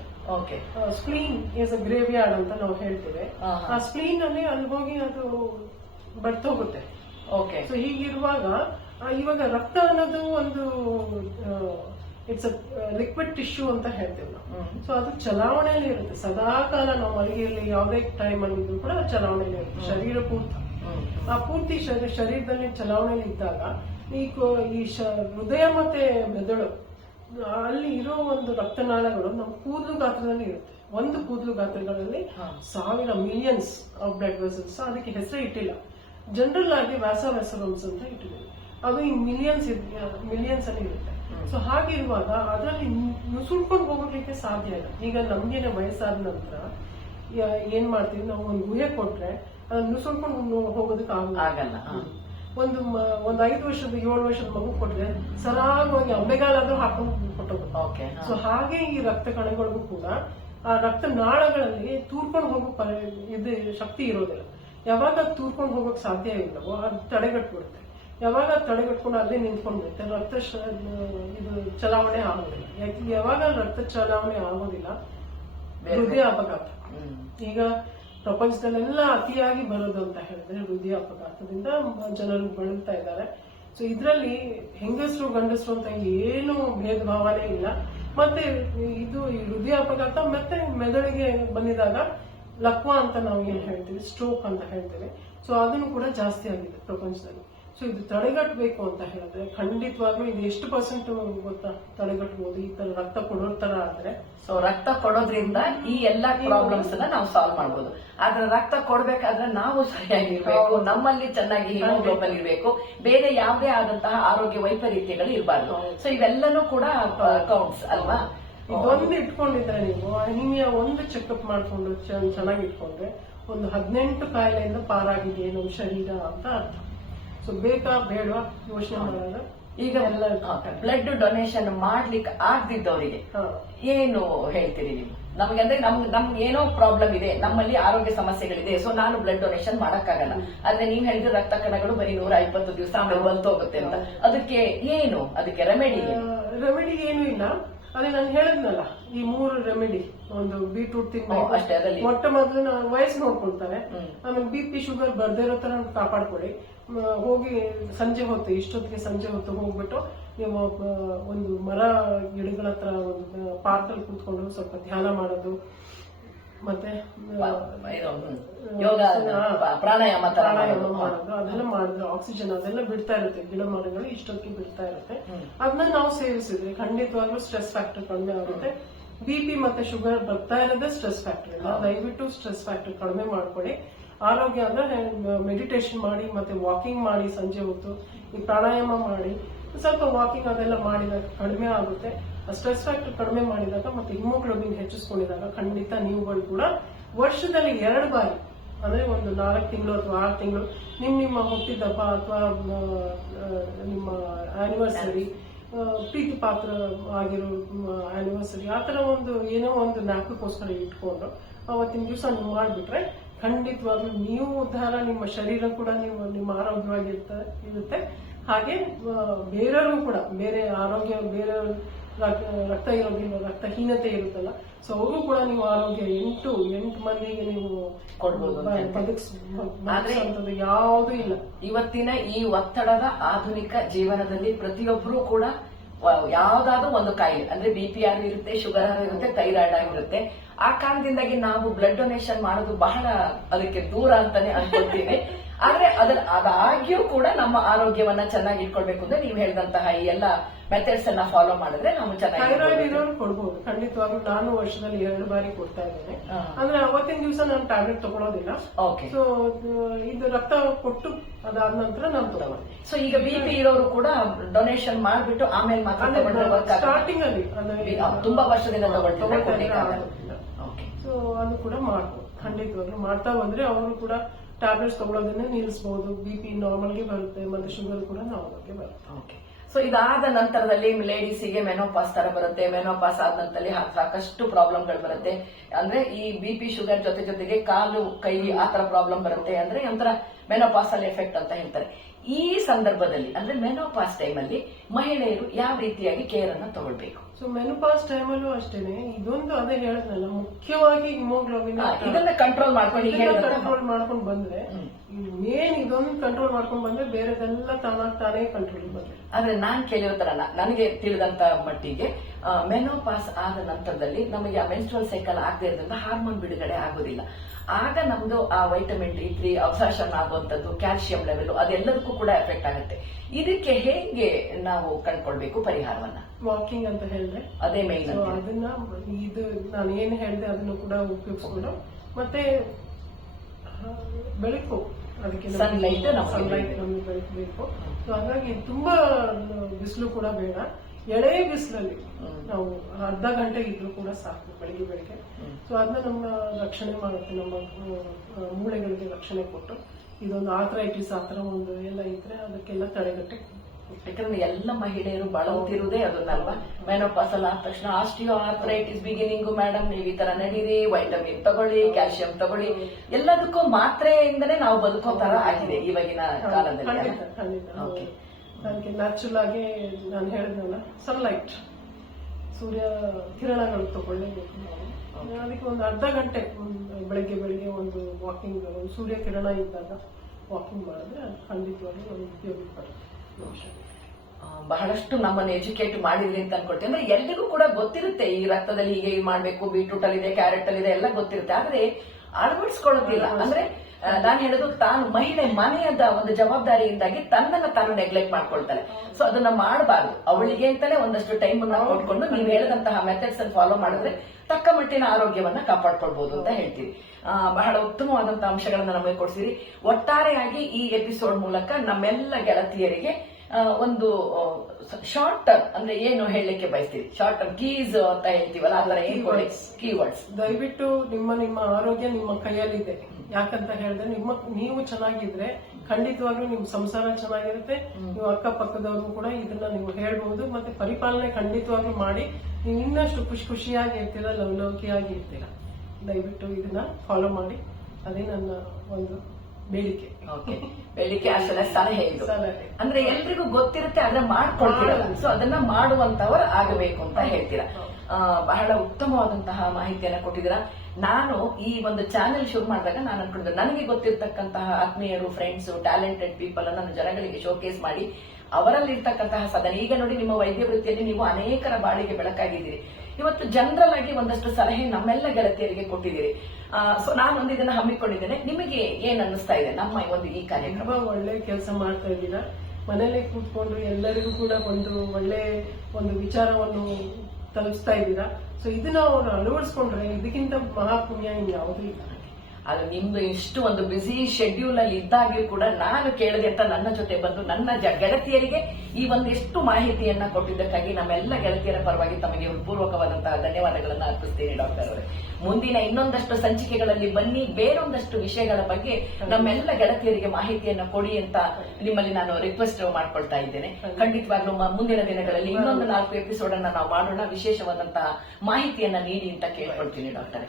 Spleen is a graveyard ಅಂತ ನಾವು ಹೇಳ್ತೇವೆ. ಆ ಸ್ಪ್ಲೀನ್ ಅಲ್ಲಿ ಅಲ್ಲಿ ಹೋಗಿ ಅದು ಬರ್ತೋಗುತ್ತೆ. ಸೊ ಹೀಗಿರುವಾಗ ಇವಾಗ ರಕ್ತ ಅನ್ನೋದು ಒಂದು ಇಟ್ಸ್ ಅ ಲಿಕ್ವಿಡ್ ಟಿಶ್ಯೂ ಅಂತ ಹೇಳ್ತೇವೆ ನಾವು. ಸೊ ಅದು ಚಲಾವಣೆಯಲ್ಲಿ ಇರುತ್ತೆ ಸದಾಕಾಲ. ನಾವು ಮಲಗಿರ್ಲಿ ಯಾವುದೇ ಟೈಮ್ ಅಲ್ಲಿ ಕೂಡ ಚಲಾವಣೆಯಲ್ಲಿ ಇರುತ್ತೆ ಶರೀರ ಪೂರ್ತಿ. ಆ ಪೂರ್ತಿ ಶರೀರದಲ್ಲಿ ಚಲಾವಣೆಯಲ್ಲಿ ಇದ್ದಾಗ ಈ ಹೃದಯ ಮತ್ತೆ ಮೆದುಳು ಅಲ್ಲಿ ಇರೋ ಒಂದು ರಕ್ತನಾಳಗಳು ನಮ್ಮ ಕೂದಲು ಗಾತ್ರದಲ್ಲಿ ಇರುತ್ತೆ. ಒಂದು ಕೂದಲು ಗಾತ್ರಗಳಲ್ಲಿ 1000 ಮಿಲಿಯನ್ಸ್ ಆಫ್ ಬ್ಲಡ್ ವೆಸಲ್ಸ್. ಅದಕ್ಕೆ ಹೆಸರೇ ಇಟ್ಟಿಲ್ಲ, ಜನರಲ್ ಆಗಿ ವ್ಯಾಸವೆಸರಮ್ಸ್ ಅಂತ ಇಟ್ಟಿದ್ದೀವಿ. ಅದು ಈ ಮಿಲಿಯನ್ಸ್ ಅಲ್ಲಿ ಇರುತ್ತೆ. ಸೊ ಹಾಗಿರುವಾಗ ಅದರಲ್ಲಿ ನುಸುಳ್ಕೊಂಡು ಹೋಗೋಕೆ ಸಾಧ್ಯ ಇಲ್ಲ. ಈಗ ನಮ್ಗೇನೆ ವಯಸ್ಸಾದ ನಂತರ ಏನ್ ಮಾಡ್ತೀವಿ, ನಾವು ಒಂದು ಗುಹೆ ಕೊಟ್ರೆ ನುಸುಳ್ಕೊಂಡು ಹೋಗೋದಕ್ಕೆ ಆಗಲ್ಲ. ಒಂದು 5 ವರ್ಷದ 7 ವರ್ಷದ ಮಗು ಕೊಟ್ರೆ ಸರಾಗವಾಗಿ ಅಂಬೆಗಾಲಾದ್ರೂ ಹಾಕೊಂಡು ಕೊಟ್ಟೋಗುತ್ತೆ. ಸೊ ಹಾಗೆ ಈ ರಕ್ತ ಕಣಗಳಿಗೂ ಕೂಡ ಆ ರಕ್ತ ನಾಳಗಳಲ್ಲಿ ತೂರ್ಕೊಂಡು ಹೋಗೋ ಇದು ಶಕ್ತಿ ಇರೋದಿಲ್ಲ. ಯಾವಾಗ ತೂರ್ಕೊಂಡು ಹೋಗೋಕ್ ಸಾಧ್ಯ ಇಲ್ಲವೋ ಅದು ತಡೆಗಟ್ಬಿಡುತ್ತೆ. ಯಾವಾಗ ತಡೆಗಟ್ಕೊಂಡು ಅದೇ ನಿಂತ್ಕೊಂಡ್ಬಿಡುತ್ತೆ, ರಕ್ತ ಇದು ಚಲಾವಣೆ ಆಗೋದಿಲ್ಲ. ಯಾವಾಗ ರಕ್ತ ಚಲಾವಣೆ ಆಗೋದಿಲ್ಲ, ಹೃದಯ ಅಪಘಾತ. ಈಗ ಪ್ರಪಂಚದಲ್ಲೆಲ್ಲ ಅತಿಯಾಗಿ ಬರೋದು ಅಂತ ಹೇಳಿದ್ರೆ ಹೃದಯ ಅಪಘಾತದಿಂದ ಜನರು ಬಳಲ್ತಾ ಇದ್ದಾರೆ. ಸೊ ಇದರಲ್ಲಿ ಹೆಂಗಸರು ಗಂಡಸರು ಅಂತ ಏನು ಭೇದ ಭಾವನೆ ಇಲ್ಲ. ಮತ್ತೆ ಇದು ಈ ಹೃದಯ ಅಪಘಾತ ಮತ್ತೆ ಮೆದುಳಿಗೆ ಬಂದಿದಾಗ ಲಕ್ವಾ ಅಂತ ನಾವು ಏನ್ ಹೇಳ್ತೀವಿ, ಸ್ಟ್ರೋಕ್ ಅಂತ ಹೇಳ್ತೇವೆ. ಸೊ ಅದನ್ನು ಕೂಡ ಜಾಸ್ತಿ ಆಗಿದೆ ಪ್ರಪಂಚದಲ್ಲಿ. ಸೊ ಇದು ತಡೆಗಟ್ಟಬೇಕು ಅಂತ ಹೇಳಿದ್ರೆ ಖಂಡಿತವಾಗ್ಲೂ ಇದು ಎಷ್ಟು % ಗೊತ್ತಾ ತಡೆಗಟ್ಟಬಹುದು ಈ ತರ ರಕ್ತ ಕೊಡೋ ತರ ಆದ್ರೆ. ಸೊ ರಕ್ತ ಕೊಡೋದ್ರಿಂದ ಈ ಎಲ್ಲಾ ಪ್ರಾಬ್ಲಮ್ಸ್ ನಾವು ಸಾಲ್ವ್ ಮಾಡಬಹುದು. ಆದ್ರೆ ರಕ್ತ ಕೊಡ್ಬೇಕಾದ್ರೆ ನಾವು ಸರಿಯಾಗಿರ್ಬೇಕು, ನಮ್ಮಲ್ಲಿ ಚೆನ್ನಾಗಿ ಹಿಮೋಗ್ಲೋಬನ್ ಇರಬೇಕು, ಬೇರೆ ಯಾವುದೇ ಆದಂತಹ ಆರೋಗ್ಯ ವೈಪರೀತ್ಯಗಳು ಇರಬಾರ್ದು. ಸೊ ಇವೆಲ್ಲನೂ ಕೂಡ ಕೌಂಟ್ಸ್ ಅಲ್ವಾ. ಇದೊಂದು ಇಟ್ಕೊಂಡಿದ್ರೆ ನೀವು ಅನಿಮಿಯಾ ಒಂದು ಚೆಕ್ಅಪ್ ಮಾಡ್ಕೊಂಡು ಚೆನ್ನಾಗಿ ಇಟ್ಕೊಂಡ್ರೆ ಒಂದು 18 ಕಾಯಿಲೆಯಿಂದ ಪಾರಾಗಿದೆ ನಮ್ಮ ಶರೀರ ಅಂತ ಅರ್ಥ. ಸೊ ಬೇಕಾ ಬೇಡವಾ ಯೋಚನೆ ಮಾಡೋಣ. ಈಗ ಬ್ಲಡ್ ಡೊನೇಷನ್ ಮಾಡ್ಲಿಕ್ಕೆ ಆಗದಿದ್ದವರಿಗೆ ಏನು ಹೇಳ್ತೀರಿ ನೀವು? ನಮ್ಗೆ ಅಂದ್ರೆ ನಮ್ಗೆ ಏನೋ ಪ್ರಾಬ್ಲಮ್ ಇದೆ, ನಮ್ಮಲ್ಲಿ ಆರೋಗ್ಯ ಸಮಸ್ಯೆಗಳಿದೆ, ಸೊ ನಾನು ಬ್ಲಡ್ ಡೊನೇಷನ್ ಮಾಡಕ್ಕಾಗಲ್ಲ. ಆದ್ರೆ ನೀವ್ ಹೇಳಿದ್ರೆ ರಕ್ತ ಕಣಗಳು ಬರೀ 120 ದಿವಸ ಆಮೇಲೆ ಬಂತೋಗುತ್ತೆ ಅಂತ. ಅದಕ್ಕೆ ಏನು, ಅದಕ್ಕೆ ರೆಮಿಡಿ ಏನು ಇಲ್ಲ. ಅದೇ ನಾನು ಹೇಳಿದ್ನಲ್ಲ ಈ 3 ರೆಮಿಡಿ. ಒಂದು ಬೀಟ್ರೂಟ್ ತಿನ್ಬೇಕು, ಮೊಟ್ಟ ಮೊದಲು ವಯಸ್ಸು ನೋಡ್ಕೊಳ್ತಾರೆ, ಆಮೇಲೆ BP ಶುಗರ್ ಬರ್ದೇ ಇರೋ ತರ ಕಾಪಾಡ್ಕೊಳ್ಳಿ. ಹೋಗಿ ಸಂಜೆ ಹೊತ್ತು ಇಷ್ಟೊತ್ತಿಗೆ ಸಂಜೆ ಹೊತ್ತು ಹೋಗ್ಬಿಟ್ಟು ನೀವು ಒಂದು ಮರ ಗಿಡಗಳ ಹತ್ರ ಒಂದು ಪಾರ್ಕ್ ಅಲ್ಲಿ ಕೂತ್ಕೊಂಡು ಸ್ವಲ್ಪ ಧ್ಯಾನ ಮಾಡೋದು, ಮತ್ತೆ ಪ್ರಾಣಾಯಾಮ ಮಾಡೋದು, ಅದೆಲ್ಲ ಮಾಡಿದ್ರೆ ಆಕ್ಸಿಜನ್ ಅದೆಲ್ಲ ಬಿಡ್ತಾ ಇರುತ್ತೆ, ಗಿಡ ಮರಗಳು ಇಷ್ಟೊತ್ತಿಗೆ ಬಿಡ್ತಾ ಇರುತ್ತೆ. ಅದನ್ನ ನಾವು ಸೇವಿಸಿದ್ರೆ ಖಂಡಿತವಾಗ್ಲೂ ಸ್ಟ್ರೆಸ್ ಫ್ಯಾಕ್ಟರ್ ಕಡಿಮೆ ಆಗುತ್ತೆ. BP ಮತ್ತೆ ಶುಗರ್ ಬರ್ತಾ ಇರೋದೇ ಸ್ಟ್ರೆಸ್ ಫ್ಯಾಕ್ಟರ್ ಇಲ್ಲ. ದಯವಿಟ್ಟು ಸ್ಟ್ರೆಸ್ ಫ್ಯಾಕ್ಟರ್ ಕಡಿಮೆ ಮಾಡ್ಕೊಳ್ಳಿ. ಆರೋಗ್ಯ ಅಂದ್ರೆ ಮೆಡಿಟೇಷನ್ ಮಾಡಿ ಮತ್ತೆ ವಾಕಿಂಗ್ ಮಾಡಿ, ಸಂಜೆ ಹೊತ್ತು ಈ ಪ್ರಾಣಾಯಾಮ ಮಾಡಿ, ಸ್ವಲ್ಪ ವಾಕಿಂಗ್ ಅದೆಲ್ಲ ಮಾಡಿದಾಗ ಕಡಿಮೆ ಆಗುತ್ತೆ. ಸ್ಟ್ರೆಸ್ ಫ್ಯಾಕ್ಟರ್ ಕಡಿಮೆ ಮಾಡಿದಾಗ ಮತ್ತೆ ಹಿಮೋಗ್ಲೋಬಿನ್ ಹೆಚ್ಚಿಸ್ಕೊಂಡಿದಾಗ ಖಂಡಿತ ನೀವುಗಳು ಕೂಡ ವರ್ಷದಲ್ಲಿ 2 ಬಾರಿ ಅಂದ್ರೆ ಒಂದು 4 ತಿಂಗಳು ಅಥವಾ 6 ತಿಂಗಳು ನಿಮ್ಮ ಹುಟ್ಟಿದಬ್ಬ ಅಥವಾ ನಿಮ್ಮ ಆನಿವರ್ಸರಿ, ಪ್ರೀತಿ ಪಾತ್ರ ಆಗಿರೋ ಆನಿವರ್ಸರಿ, ಆತರ ಒಂದು ಏನೋ ಒಂದು ಜ್ಞಾಪಕಕ್ಕೋಸ್ಕರ ಇಟ್ಕೊಂಡು ಅವತ್ತಿನ ದಿವಸ ನೀವು ಮಾಡ್ಬಿಟ್ರೆ ಖಂಡಿತವಾಗ್ಲೂ ನೀವು ಉದ್ಧಾರ, ನಿಮ್ಮ ಶರೀರ ಕೂಡ ನಿಮ್ಮ ಆರೋಗ್ಯವಾಗಿ ಇರುತ್ತೆ. ಹಾಗೆ ಬೇರೆಯವ್ರಿಗೂ ಕೂಡ ಬೇರೆ ಆರೋಗ್ಯ, ಬೇರೆ ರಕ್ತ ಇರೋದಿಲ್ಲ, ರಕ್ತಹೀನತೆ ಇರುತ್ತಲ್ಲ, ಸೊ ಅವರು ಕೂಡ ನೀವು ಆರೋಗ್ಯ 8 ಮಂದಿಗೆ ನೀವು ಕೊಡ್ಬೋದು. ಬದುಕಿಸುವಂತದ್ದು ಯಾವುದೂ ಇಲ್ಲ. ಇವತ್ತಿನ ಈ ಒತ್ತಡದ ಆಧುನಿಕ ಜೀವನದಲ್ಲಿ ಪ್ರತಿಯೊಬ್ಬರೂ ಕೂಡ ಯಾವ್ದಾದ್ರು ಒಂದು ಕಾಯಿಲೆ ಅಂದ್ರೆ BP ಇರುತ್ತೆ, ಶುಗರ್ ಇರುತ್ತೆ, ಥೈರಾಯ್ಡ್ ಆಗಿರುತ್ತೆ. ಆ ಕಾರಣದಿಂದಾಗಿ ನಾವು ಬ್ಲಡ್ ಡೊನೇಷನ್ ಮಾಡೋದು ಬಹಳ ಅದಕ್ಕೆ ದೂರ ಅಂತಾನೆ ಅನ್ಕೊಳ್ತೀನಿ. ಆದ್ರೆ ಅದಾಗ್ಯೂ ಕೂಡ ನಮ್ಮ ಆರೋಗ್ಯವನ್ನ ಚೆನ್ನಾಗಿ ಇಟ್ಕೊಳ್ಬೇಕು ಅಂದ್ರೆ ನೀವು ಹೇಳಿದಂತಹ ಈ ಎಲ್ಲ ಮೆಥಡ್ಸ್ ಅನ್ನ ಫಾಲೋ ಮಾಡಿದ್ರೆ ನಾವು ಥೈರಾಯ್ಡ್ ಚೆನ್ನಾಗಿ ಇರೋರು ಕೊಡ್ಬೋದು ಖಂಡಿತವಾಗ್ಲೂ. ನಾನು ವರ್ಷದಲ್ಲಿ 2 ಬಾರಿ ಕೊಡ್ತಾ ಇದ್ದೇನೆ. ಅಂದ್ರೆ ಅವತ್ತಿನ ದಿವಸ ನಾನು ಟ್ಯಾಬ್ಲೆಟ್ ತಗೊಳ್ಳೋದಿಲ್ಲ. ಓಕೆ. ಸೊ ಇದು ರಕ್ತ ಕೊಟ್ಟು ಅದಾದ ನಂತರ ನಾನು ತಗೊಳ್ಳಿ. ಸೊ ಈಗ BP ಇರೋರು ಕೂಡ ಡೊನೇಷನ್ ಮಾಡ್ಬಿಟ್ಟು ಆಮೇಲೆ ಮಾತ್ರ ಸ್ಟಾರ್ಟಿಂಗ್ ಅಲ್ಲಿ ತುಂಬಾ ವರ್ಷದಿಂದ ತಗೊಳ್ತಿದ್ರೆ ಸೊ ಅದು ಕೂಡ ಮಾಡ್ಬೋದು. ಖಂಡಿತವಾಗ್ಲೂ ಮಾಡ್ತಾ ಬಂದ್ರೆ ಅವರು ಕೂಡ ಟ್ಯಾಬ್ಲೆಟ್ಸ್ ತಗೊಳ್ಳೋದನ್ನ ನಿಲ್ಲಿಸಬಹುದು. BP ನಾರ್ಮಲ್ಗೆ ಬರುತ್ತೆ ಮತ್ತೆ ಶುಗರ್ ಕೂಡ ನಾರ್ಮಲ್ಗೆ ಬರುತ್ತೆ. ಓಕೆ. ಸೊ ಇದಾದ ನಂತರದಲ್ಲಿ ಲೇಡೀಸಿಗೆ ಮೆನೋಪಾಸ್ ತರ ಬರುತ್ತೆ. ಮೆನೋಪಾಸ್ ಆದ ನಂತರದಲ್ಲಿ ಸಾಕಷ್ಟು ಪ್ರಾಬ್ಲಮ್ಗಳು ಬರುತ್ತೆ. ಅಂದ್ರೆ ಈ BP ಶುಗರ್ ಜೊತೆಗೆ ಕಾಲು ಕೈ ಆ ತರ ಪ್ರಾಬ್ಲಮ್ ಬರುತ್ತೆ. ಅಂದ್ರೆ ಒಂಥರ ಮೆನೋಪಾಸ್ ಅಲ್ಲಿ ಎಫೆಕ್ಟ್ ಅಂತ ಹೇಳ್ತಾರೆ. ಈ ಸಂದರ್ಭದಲ್ಲಿ ಅಂದ್ರೆ ಮೆನೋಪಾಸ್ ಟೈಮ್ ಅಲ್ಲಿ ಮಹಿಳೆಯರು ಯಾವ ರೀತಿಯಾಗಿ ಕೇರ್ ಅನ್ನ ತಗೊಳ್ಬೇಕು? ಸೊ ಮೆನೋಪಾಸ್ ಟೈಮಲ್ಲೂ ಅಷ್ಟೇನೆ ಇದೊಂದು ಅದೇ ಹೇಳಿದ್ನಲ್ಲ, ಮುಖ್ಯವಾಗಿ ಹಿಮೋಗ್ಲೋಬಿನ್ ಇದನ್ನ ಕಂಟ್ರೋಲ್ ಮಾಡ್ಕೊಂಡು ಬಂದ್ರೆ ಮೇನ್ ಇದೊಂದು ಕಂಟ್ರೋಲ್ ಮಾಡ್ಕೊಂಡು ಬಂದ್ರೆ ಬೇರೆದೆಲ್ಲ ತಾನೇ ಕಂಟ್ರೋಲ್ ಬಂದ್ರೆ. ಆದ್ರೆ ನಾನ್ ಕೇಳಿರೋ ತರ ನನಗೆ ತಿಳಿದಂತ ಮಟ್ಟಿಗೆ ಮೆನೋಪಾಸ್ ಆದ ನಂತರದಲ್ಲಿ ನಮಗೆ ಆ ಮೆನ್ಸ್ಟ್ರಲ್ ಸೈಕಲ್ ಆಗದೆ ಇರೋದ್ರಿಂದ ಹಾರ್ಮೋನ್ ಬಿಡುಗಡೆ ಆಗೋದಿಲ್ಲ. ಆಗ ನಮ್ದು ಆ ವೈಟಮಿನ್ D3 ಅಬ್ಸಾರ್ಷನ್ ಆಗುವಂತದ್ದು, ಕ್ಯಾಲ್ಸಿಯಂ ಲೆವೆಲ್ ಅದೆಲ್ಲದಕ್ಕೂ ಕೂಡ ಎಫೆಕ್ಟ್ ಆಗುತ್ತೆ. ಇದಕ್ಕೆ ಹೇಗೆ ನಾವು ಕಂಡ್ಕೊಳ್ಬೇಕು ಪರಿಹಾರವನ್ನ? ವಾಕಿಂಗ್ ಅಂತ ಹೇಳಿದ್ರೆ ಅದೇ ಮೈನ್. ಅದನ್ನ ಇದು ನಾನು ಏನ್ ಹೇಳಿದೆ ಅದನ್ನು ಕೂಡ ಉಪಯೋಗಿಸ್ಕೊಂಡು ಮತ್ತೆ ಬೆಳಕು, ಅದಕ್ಕೆ ಸನ್ಲೈಟ್ ನಮಗೆ ಬೆಳಕು ಬೇಕು. ಸೊ ಹಾಗಾಗಿ ತುಂಬಾ ಬಿಸಿಲು ಕೂಡ ಬೇಡ. ಎಳೆ ಬಿಸಿಲಲ್ಲಿ ನಾವು ಅರ್ಧ ಗಂಟೆ ಇದ್ರೂ ಕೂಡ ಸಾಕು ಬೆಳಿಗ್ಗೆ. ಸೊ ಅದನ್ನ ನಮ್ಮ ರಕ್ಷಣೆ ಮಾಡುತ್ತೆ, ನಮ್ಮ ಮೂಳೆಗಳಿಗೆ ರಕ್ಷಣೆ ಕೊಟ್ಟು. ಇದೊಂದು ಆರ್ಥರೈಟಿಸ್ ಆತರ ಒಂದು ಎಲ್ಲ ಇದ್ರೆ ಅದಕ್ಕೆಲ್ಲ ತಡೆಗಟ್ಟೆ. ಯಾಕಂದ್ರೆ ಎಲ್ಲ ಮಹಿಳೆಯರು ಬಳಲ್ತಿರುವುದೇ ಅದನ್ನಲ್ವಾ. ಮೆನೋಪಾಸ್ ಆದ ತಕ್ಷಣ ಆಸ್ಟಿಯೋ ಆರ್ಥರೈಟಿಸ್ ಬಿಗಿನಿಂಗ್, ಮೇಡಮ್ ನೀವು ಈ ತರ ನಡೀರಿ, ವೈಟಮಿನ್ ತಗೊಳ್ಳಿ, ಕ್ಯಾಲ್ಸಿಯಂ ತಗೊಳ್ಳಿ, ಎಲ್ಲದಕ್ಕೂ ಮಾತ್ರೆಯಿಂದಲೇ ನಾವು ಬದುಕೋ ತರ ಆಗಿದೆ ಇವಾಗಿನ ಕಾಲದಲ್ಲಿ. ಅದಕ್ಕೆ ನ್ಯಾಚುರಲ್ ಆಗಿ ನಾನು ಹೇಳಿದ್ನಲ್ಲ, ಸನ್ಲೈಟ್, ಸೂರ್ಯ ಕಿರಣಗಳು ತಗೊಳ್ಳೇಬೇಕು ನಾವು. ಅದಕ್ಕೆ ಒಂದು ಅರ್ಧ ಗಂಟೆ ಬೆಳಿಗ್ಗೆ ಒಂದು ವಾಕಿಂಗ್, ಒಂದು ಸೂರ್ಯ ಕಿರಣ ಇದ್ದಾಗ ವಾಕಿಂಗ್ ಮಾಡಿದ್ರೆ ಅದು ಖಂಡಿತವಾಗಿ ಒಂದು ಉಪಯೋಗ ಬರುತ್ತೆ. ಬಹಳಷ್ಟು ನಮ್ಮನ್ನು ಎಜುಕೇಟ್ ಮಾಡಿದ್ರಿ ಅಂತ ಅನ್ಕೊಳ್ತೀವಿ. ಅಂದ್ರೆ ಎಲ್ರಿಗೂ ಕೂಡ ಗೊತ್ತಿರುತ್ತೆ ಈ ರಕ್ತದಲ್ಲಿ ಹೀಗೆ ಮಾಡ್ಬೇಕು, ಬೀಟ್ರೂಟ್ ಅಲ್ಲಿ ಇದೆ, ಕ್ಯಾರೆಟ್ ಅಲ್ಲಿ ಇದೆ, ಎಲ್ಲ ಗೊತ್ತಿರುತ್ತೆ. ಆದ್ರೆ ಅಳವಡಿಸ್ಕೊಳ್ಳೋದಿಲ್ಲ. ಅಂದ್ರೆ ನಾನು ಹೇಳೋದು, ತಾನು ಮಹಿಳೆ ಮನೆಯದ ಒಂದು ಜವಾಬ್ದಾರಿಯಿಂದಾಗಿ ತನ್ನನ್ನ ತಾನು ನೆಗ್ಲೆಕ್ಟ್ ಮಾಡ್ಕೊಳ್ತಾಳೆ. ಸೊ ಅದನ್ನ ಮಾಡಬಾರ್ದು. ಅವಳಿಗೆ ಅಂತಾನೆ ಒಂದಷ್ಟು ಟೈಮ್ ಅನ್ನ ಕೊಟ್ಕೊಂಡು ನೀವು ಹೇಳಿದಂತಹ ಮೆಥಡ್ಸ್ ಅನ್ನು ಫಾಲೋ ಮಾಡಿದ್ರೆ ತಕ್ಕ ಮಟ್ಟಿನ ಆರೋಗ್ಯವನ್ನ ಕಾಪಾಡ್ಕೊಳ್ಬಹುದು ಅಂತ ಹೇಳ್ತೀವಿ. ಬಹಳ ಉತ್ತಮವಾದಂತಹ ಅಂಶಗಳನ್ನ ನಮಗೆ ಕೊಡ್ಸಿರಿ. ಒಟ್ಟಾರೆಯಾಗಿ ಈ ಎಪಿಸೋಡ್ ಮೂಲಕ ನಮ್ಮೆಲ್ಲ ಗೆಳತಿಯರಿಗೆ ಒಂದು ಶಾರ್ಟ್ ಟರ್ಮ್ ಅಂದ್ರೆ ಏನು ಹೇಳಲಿಕ್ಕೆ ಬಯಸ್ತೀವಿ? ಶಾರ್ಟ್ ಟರ್ಮ್ ಕೀಸ್ ಅಂತ ಹೇಳ್ತೀವಲ್ಲ, ಅದರ ಕೀವರ್ಡ್ಸ್. ದಯವಿಟ್ಟು ನಿಮ್ಮ ಆರೋಗ್ಯ ನಿಮ್ಮ ಕೈಯಲ್ಲಿದೆ. ಯಾಕಂತ ಹೇಳಿದ್ರೆ ನೀವು ಚೆನ್ನಾಗಿದ್ರೆ ಖಂಡಿತವಾಗ್ಲೂ ನಿಮ್ ಸಂಸಾರ ಚೆನ್ನಾಗಿರುತ್ತೆ. ನೀವು ಅಕ್ಕಪಕ್ಕದವ್ರಿಗೂ ಕೂಡ ಇದನ್ನ ನೀವು ಹೇಳ್ಬಹುದು. ಮತ್ತೆ ಪರಿಪಾಲನೆ ಖಂಡಿತವಾಗ್ಲೂ ಮಾಡಿ ನೀವು ಇನ್ನಷ್ಟು ಖುಷಿಯಾಗಿ ಇರ್ತೀರಾ, ಲವಲವಿಕೆಯಾಗಿ ಇರ್ತೀರಾ. ದಯವಿಟ್ಟು ಇದನ್ನ ಫಾಲೋ ಮಾಡಿ. ಅದೇ ನನ್ನ ಒಂದು ಬೇಡಿಕೆ. ಬೇಡಿಕೆ ಅಷ್ಟೇ, ಸಲಹೆ ಇದು. ಅಂದ್ರೆ ಎಲ್ರಿಗೂ ಗೊತ್ತಿರುತ್ತೆ, ಆದ್ರೆ ಮಾಡ್ಕೊಳ್ತೀರಲ್ಲ. ಸೊ ಅದನ್ನ ಮಾಡುವಂತವರು ಆಗಬೇಕು ಅಂತ ಹೇಳ್ತೀರಾ. ಬಹಳ ಉತ್ತಮವಾದಂತಹ ಮಾಹಿತಿಯನ್ನ ಕೊಟ್ಟಿದ್ದೀರಾ. ನಾನು ಈ ಒಂದು ಚಾನೆಲ್ ಶುರು ಮಾಡಿದಾಗ ನಾನು ಅನ್ಕೊಂಡಿದ್ದೆ, ನನಗೆ ಗೊತ್ತಿರ್ತಕ್ಕಂತಹ ಆತ್ಮೀಯರು, ಫ್ರೆಂಡ್ಸ್, ಟ್ಯಾಲೆಂಟೆಡ್ ಪೀಪಲ್ ಅನ್ನ ನಾನು ಜನಗಳಿಗೆ ಶೋಕೇಸ್ ಮಾಡಿ ಅವರಲ್ಲಿರ್ತಕ್ಕಂತಹ ಸಾಧನೆ. ಈಗ ನೋಡಿ, ನಿಮ್ಮ ವೈದ್ಯ ವೃತ್ತಿಯಲ್ಲಿ ನೀವು ಅನೇಕರ ಬಾಳಿಗೆ ಬೆಳಕಾಗಿದ್ದೀರಿ. ಇವತ್ತು ಜನರಲ್ ಆಗಿ ಒಂದಷ್ಟು ಸಲಹೆ ನಮ್ಮೆಲ್ಲ ಗೆಳತಿಯರಿಗೆ ಕೊಟ್ಟಿದ್ದೀರಿ. ಸೊ ನಾನೊಂದು ಇದನ್ನ ಹಮ್ಮಿಕೊಂಡಿದ್ದೇನೆ. ನಿಮಗೆ ಏನ್ ಅನ್ನಿಸ್ತಾ ಇದೆ ನಮ್ಮ ಒಂದು ಈ ಕಾರ್ಯಕ್ರಮ? ಒಳ್ಳೆ ಕೆಲಸ ಮಾಡ್ತಾ ಇದ್ದೀರಾ. ಮನೇಲೆ ಕೂತ್ಕೊಂಡು ಎಲ್ಲರಿಗೂ ಕೂಡ ಒಂದು ಒಳ್ಳೆ ಒಂದು ವಿಚಾರವನ್ನು ತಲುಪಿಸ್ತಾ ಇದ್ದೀರಾ. ಸೊ ಇದನ್ನ ಅವರು ಅಳವಡಿಸ್ಕೊಂಡ್ರೆ ಇದಕ್ಕಿಂತ ಮಹಾಪುಣ್ಯ ಇನ್ಯಾವುದೂ ಇಲ್ಲ. ಅದು ನಿಮ್ದು ಇಷ್ಟು ಒಂದು ಬಿಸಿ ಶೆಡ್ಯೂಲ್ ಅಲ್ಲಿ ಇದ್ದಾಗ್ಯೂ ಕೂಡ ನಾನು ಕೇಳಿದೆ ಅಂತ ನನ್ನ ಜೊತೆ ಬಂದು ನನ್ನ ಗೆಳತಿಯರಿಗೆ ಈ ಒಂದಿಷ್ಟು ಮಾಹಿತಿಯನ್ನ ಕೊಟ್ಟಿದ್ದಕ್ಕಾಗಿ ನಮ್ಮೆಲ್ಲ ಗೆಳತಿಯರ ಪರವಾಗಿ ತಮಗೆ ಪೂರ್ವಕವಾದಂತಹ ಧನ್ಯವಾದಗಳನ್ನ ಅರ್ಪಿಸ್ತೀನಿ ಡಾಕ್ಟರ್ ಅವರೇ. ಮುಂದಿನ ಇನ್ನೊಂದಷ್ಟು ಸಂಚಿಕೆಗಳಲ್ಲಿ ಬನ್ನಿ, ಬೇರೊಂದಷ್ಟು ವಿಷಯಗಳ ಬಗ್ಗೆ ನಮ್ಮೆಲ್ಲ ಗೆಳತಿಯರಿಗೆ ಮಾಹಿತಿಯನ್ನ ಕೊಡಿ ಅಂತ ನಿಮ್ಮಲ್ಲಿ ನಾನು ರಿಕ್ವೆಸ್ಟ್ ಮಾಡ್ಕೊಳ್ತಾ ಇದ್ದೇನೆ. ಖಂಡಿತವಾಗ್ಲೂ ಮುಂದಿನ ದಿನಗಳಲ್ಲಿ ಇನ್ನೊಂದು 4 ಎಪಿಸೋಡ್ ಅನ್ನ ನಾವು ಮಾಡೋಣ. ವಿಶೇಷವಾದಂತಹ ಮಾಹಿತಿಯನ್ನ ನೀಡಿ ಅಂತ ಕೇಳ್ಕೊಳ್ತೀನಿ ಡಾಕ್ಟರ್.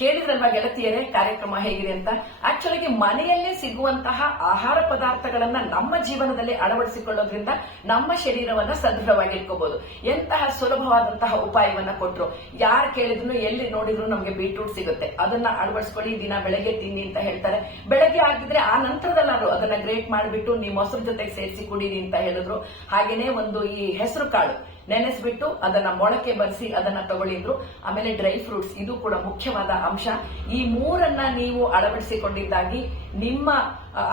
ಕೇಳಿದ್ರಲ್ವಾ ಗೆಳತಿಯರೇ ಕಾರ್ಯಕ್ರಮ ಹೇಗಿದೆ ಅಂತ? ಆಕ್ಚುಲಿ ಮನೆಯಲ್ಲೇ ಸಿಗುವಂತಹ ಆಹಾರ ಪದಾರ್ಥಗಳನ್ನ ನಮ್ಮ ಜೀವನದಲ್ಲಿ ಅಳವಡಿಸಿಕೊಳ್ಳೋದ್ರಿಂದ ನಮ್ಮ ಶರೀರವನ್ನ ಸದೃಢವಾಗಿಟ್ಕೋಬಹುದು. ಎಂತಹ ಸುಲಭವಾದಂತಹ ಉಪಾಯವನ್ನ ಕೊಟ್ರು. ಯಾರು ಕೇಳಿದ್ರು ಎಲ್ಲಿ ನೋಡಿದ್ರು ನಮ್ಗೆ ಬೀಟ್ರೂಟ್ ಸಿಗುತ್ತೆ, ಅದನ್ನ ಅಳವಡಿಸ್ಕೊಳ್ಳಿ, ದಿನ ಬೆಳಗ್ಗೆ ತಿನ್ನಿ ಅಂತ ಹೇಳ್ತಾರೆ. ಬೆಳಗ್ಗೆ ಆಗಿದ್ರೆ ಆ ನಂತರದಲ್ಲಾದ್ರು ಅದನ್ನ ಗ್ರೇಟ್ ಮಾಡಿಬಿಟ್ಟು ನೀವು ಮೊಸರು ಜೊತೆಗೆ ಸೇರಿಸಿ ಕುಡೀರಿ ಅಂತ ಹೇಳಿದ್ರು. ಹಾಗೇನೆ ಒಂದು ಈ ಹೆಸರು ಕಾಳು ನೆನೆಸ್ಬಿಟ್ಟು ಅದನ್ನ ಮೊಳಕೆ ಬರಿಸಿ ಅದನ್ನ ತಗೊಳ್ಳಿದ್ರು. ಆಮೇಲೆ ಡ್ರೈ ಫ್ರೂಟ್ಸ್, ಇದು ಕೂಡ ಮುಖ್ಯವಾದ ಅಂಶ. ಈ 3 ನೀವು ಅಳವಡಿಸಿಕೊಂಡಿದ್ದಾಗಿ ನಿಮ್ಮ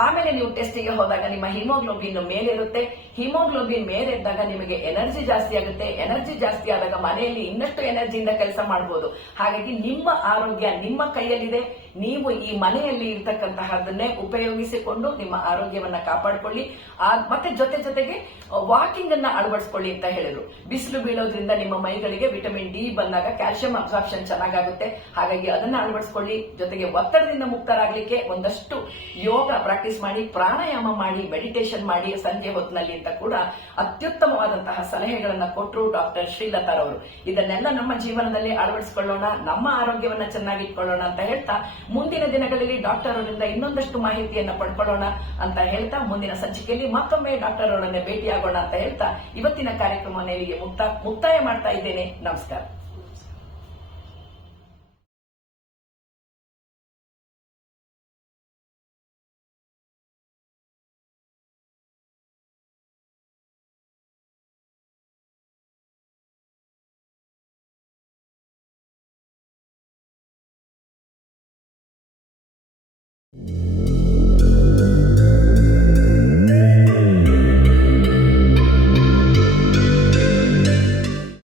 ಆಮೇಲೆ ನೀವು ಟೆಸ್ಟಿಗೆ ಹೋದಾಗ ನಿಮ್ಮ ಹಿಮೋಗ್ಲೋಬಿನ್ ಮೇಲಿರುತ್ತೆ. ಹಿಮೋಗ್ಲೋಬಿನ್ ಮೇಲಿದ್ದಾಗ ನಿಮಗೆ ಎನರ್ಜಿ ಜಾಸ್ತಿ ಆಗುತ್ತೆ. ಎನರ್ಜಿ ಜಾಸ್ತಿ ಆದಾಗ ಮನೆಯಲ್ಲಿ ಇನ್ನಷ್ಟು ಎನರ್ಜಿಯಿಂದ ಕೆಲಸ ಮಾಡಬಹುದು. ಹಾಗಾಗಿ ನಿಮ್ಮ ಆರೋಗ್ಯ ನಿಮ್ಮ ಕೈಯಲ್ಲಿದೆ. ನೀವು ಈ ಮನೆಯಲ್ಲಿ ಇರ್ತಕ್ಕಂತಹದನ್ನೇ ಉಪಯೋಗಿಸಿಕೊಂಡು ನಿಮ್ಮ ಆರೋಗ್ಯವನ್ನ ಕಾಪಾಡಿಕೊಳ್ಳಿ. ಮತ್ತೆ ಜೊತೆಗೆ ವಾಕಿಂಗ್ ಅನ್ನ ಅಳವಡಿಸಿಕೊಳ್ಳಿ ಅಂತ ಹೇಳಿದ್ರು. ಬಿಸಿಲು ಬೀಳೋದ್ರಿಂದ ನಿಮ್ಮ ಮೈಗಳಿಗೆ ವಿಟಮಿನ್ ಡಿ ಬಂದಾಗ ಕ್ಯಾಲ್ಸಿಯಂ ಅಬ್ಸಾರ್ಪ್ಷನ್ ಚೆನ್ನಾಗಾಗುತ್ತೆ. ಹಾಗಾಗಿ ಅದನ್ನ ಅಳವಡಿಸಿಕೊಳ್ಳಿ. ಜೊತೆಗೆ ಒತ್ತಡದಿಂದ ಮುಕ್ತರಾಗ್ಲಿಕ್ಕೆ ಒಂದಷ್ಟು ಯೋಗ ಪ್ರಾಕ್ಟೀಸ್ ಮಾಡಿ, ಪ್ರಾಣಾಯಾಮ ಮಾಡಿ, ಮೆಡಿಟೇಷನ್ ಮಾಡಿ ಸಂಜೆ ಹೊತ್ತಿನಲ್ಲಿ ಅಂತ ಕೂಡ ಅತ್ಯುತ್ತಮವಾದಂತಹ ಸಲಹೆಗಳನ್ನ ಕೊಟ್ಟರು ಡಾಕ್ಟರ್ ಶ್ರೀಲತಾರವರು. ಇದನ್ನೆಲ್ಲ ನಮ್ಮ ಜೀವನದಲ್ಲಿ ಅಳವಡಿಸಿಕೊಳ್ಳೋಣ, ನಮ್ಮ ಆರೋಗ್ಯವನ್ನ ಚೆನ್ನಾಗಿಟ್ಕೊಳ್ಳೋಣ ಅಂತ ಹೇಳ್ತಾ ಮುಂದಿನ ದಿನಗಳಲ್ಲಿ ಡಾಕ್ಟರ್ ಅವರಿಂದ ಇನ್ನೊಂದಷ್ಟು ಮಾಹಿತಿಯನ್ನ ಪಡ್ಕೊಳ್ಳೋಣ ಅಂತ ಹೇಳ್ತಾ ಮುಂದಿನ ಸಂಚಿಕೆಯಲ್ಲಿ ಮತ್ತೊಮ್ಮೆ ಡಾಕ್ಟರ್ ಅವರನ್ನೇ ಭೇಟಿಯಾಗೋಣ ಅಂತ ಹೇಳ್ತಾ ಇವತ್ತಿನ ಕಾರ್ಯಕ್ರಮವನ್ನು ಇಲ್ಲಿಗೆ ಮುಕ್ತಾಯ ಮಾಡ್ತಾ ಇದ್ದೇನೆ. ನಮಸ್ಕಾರ.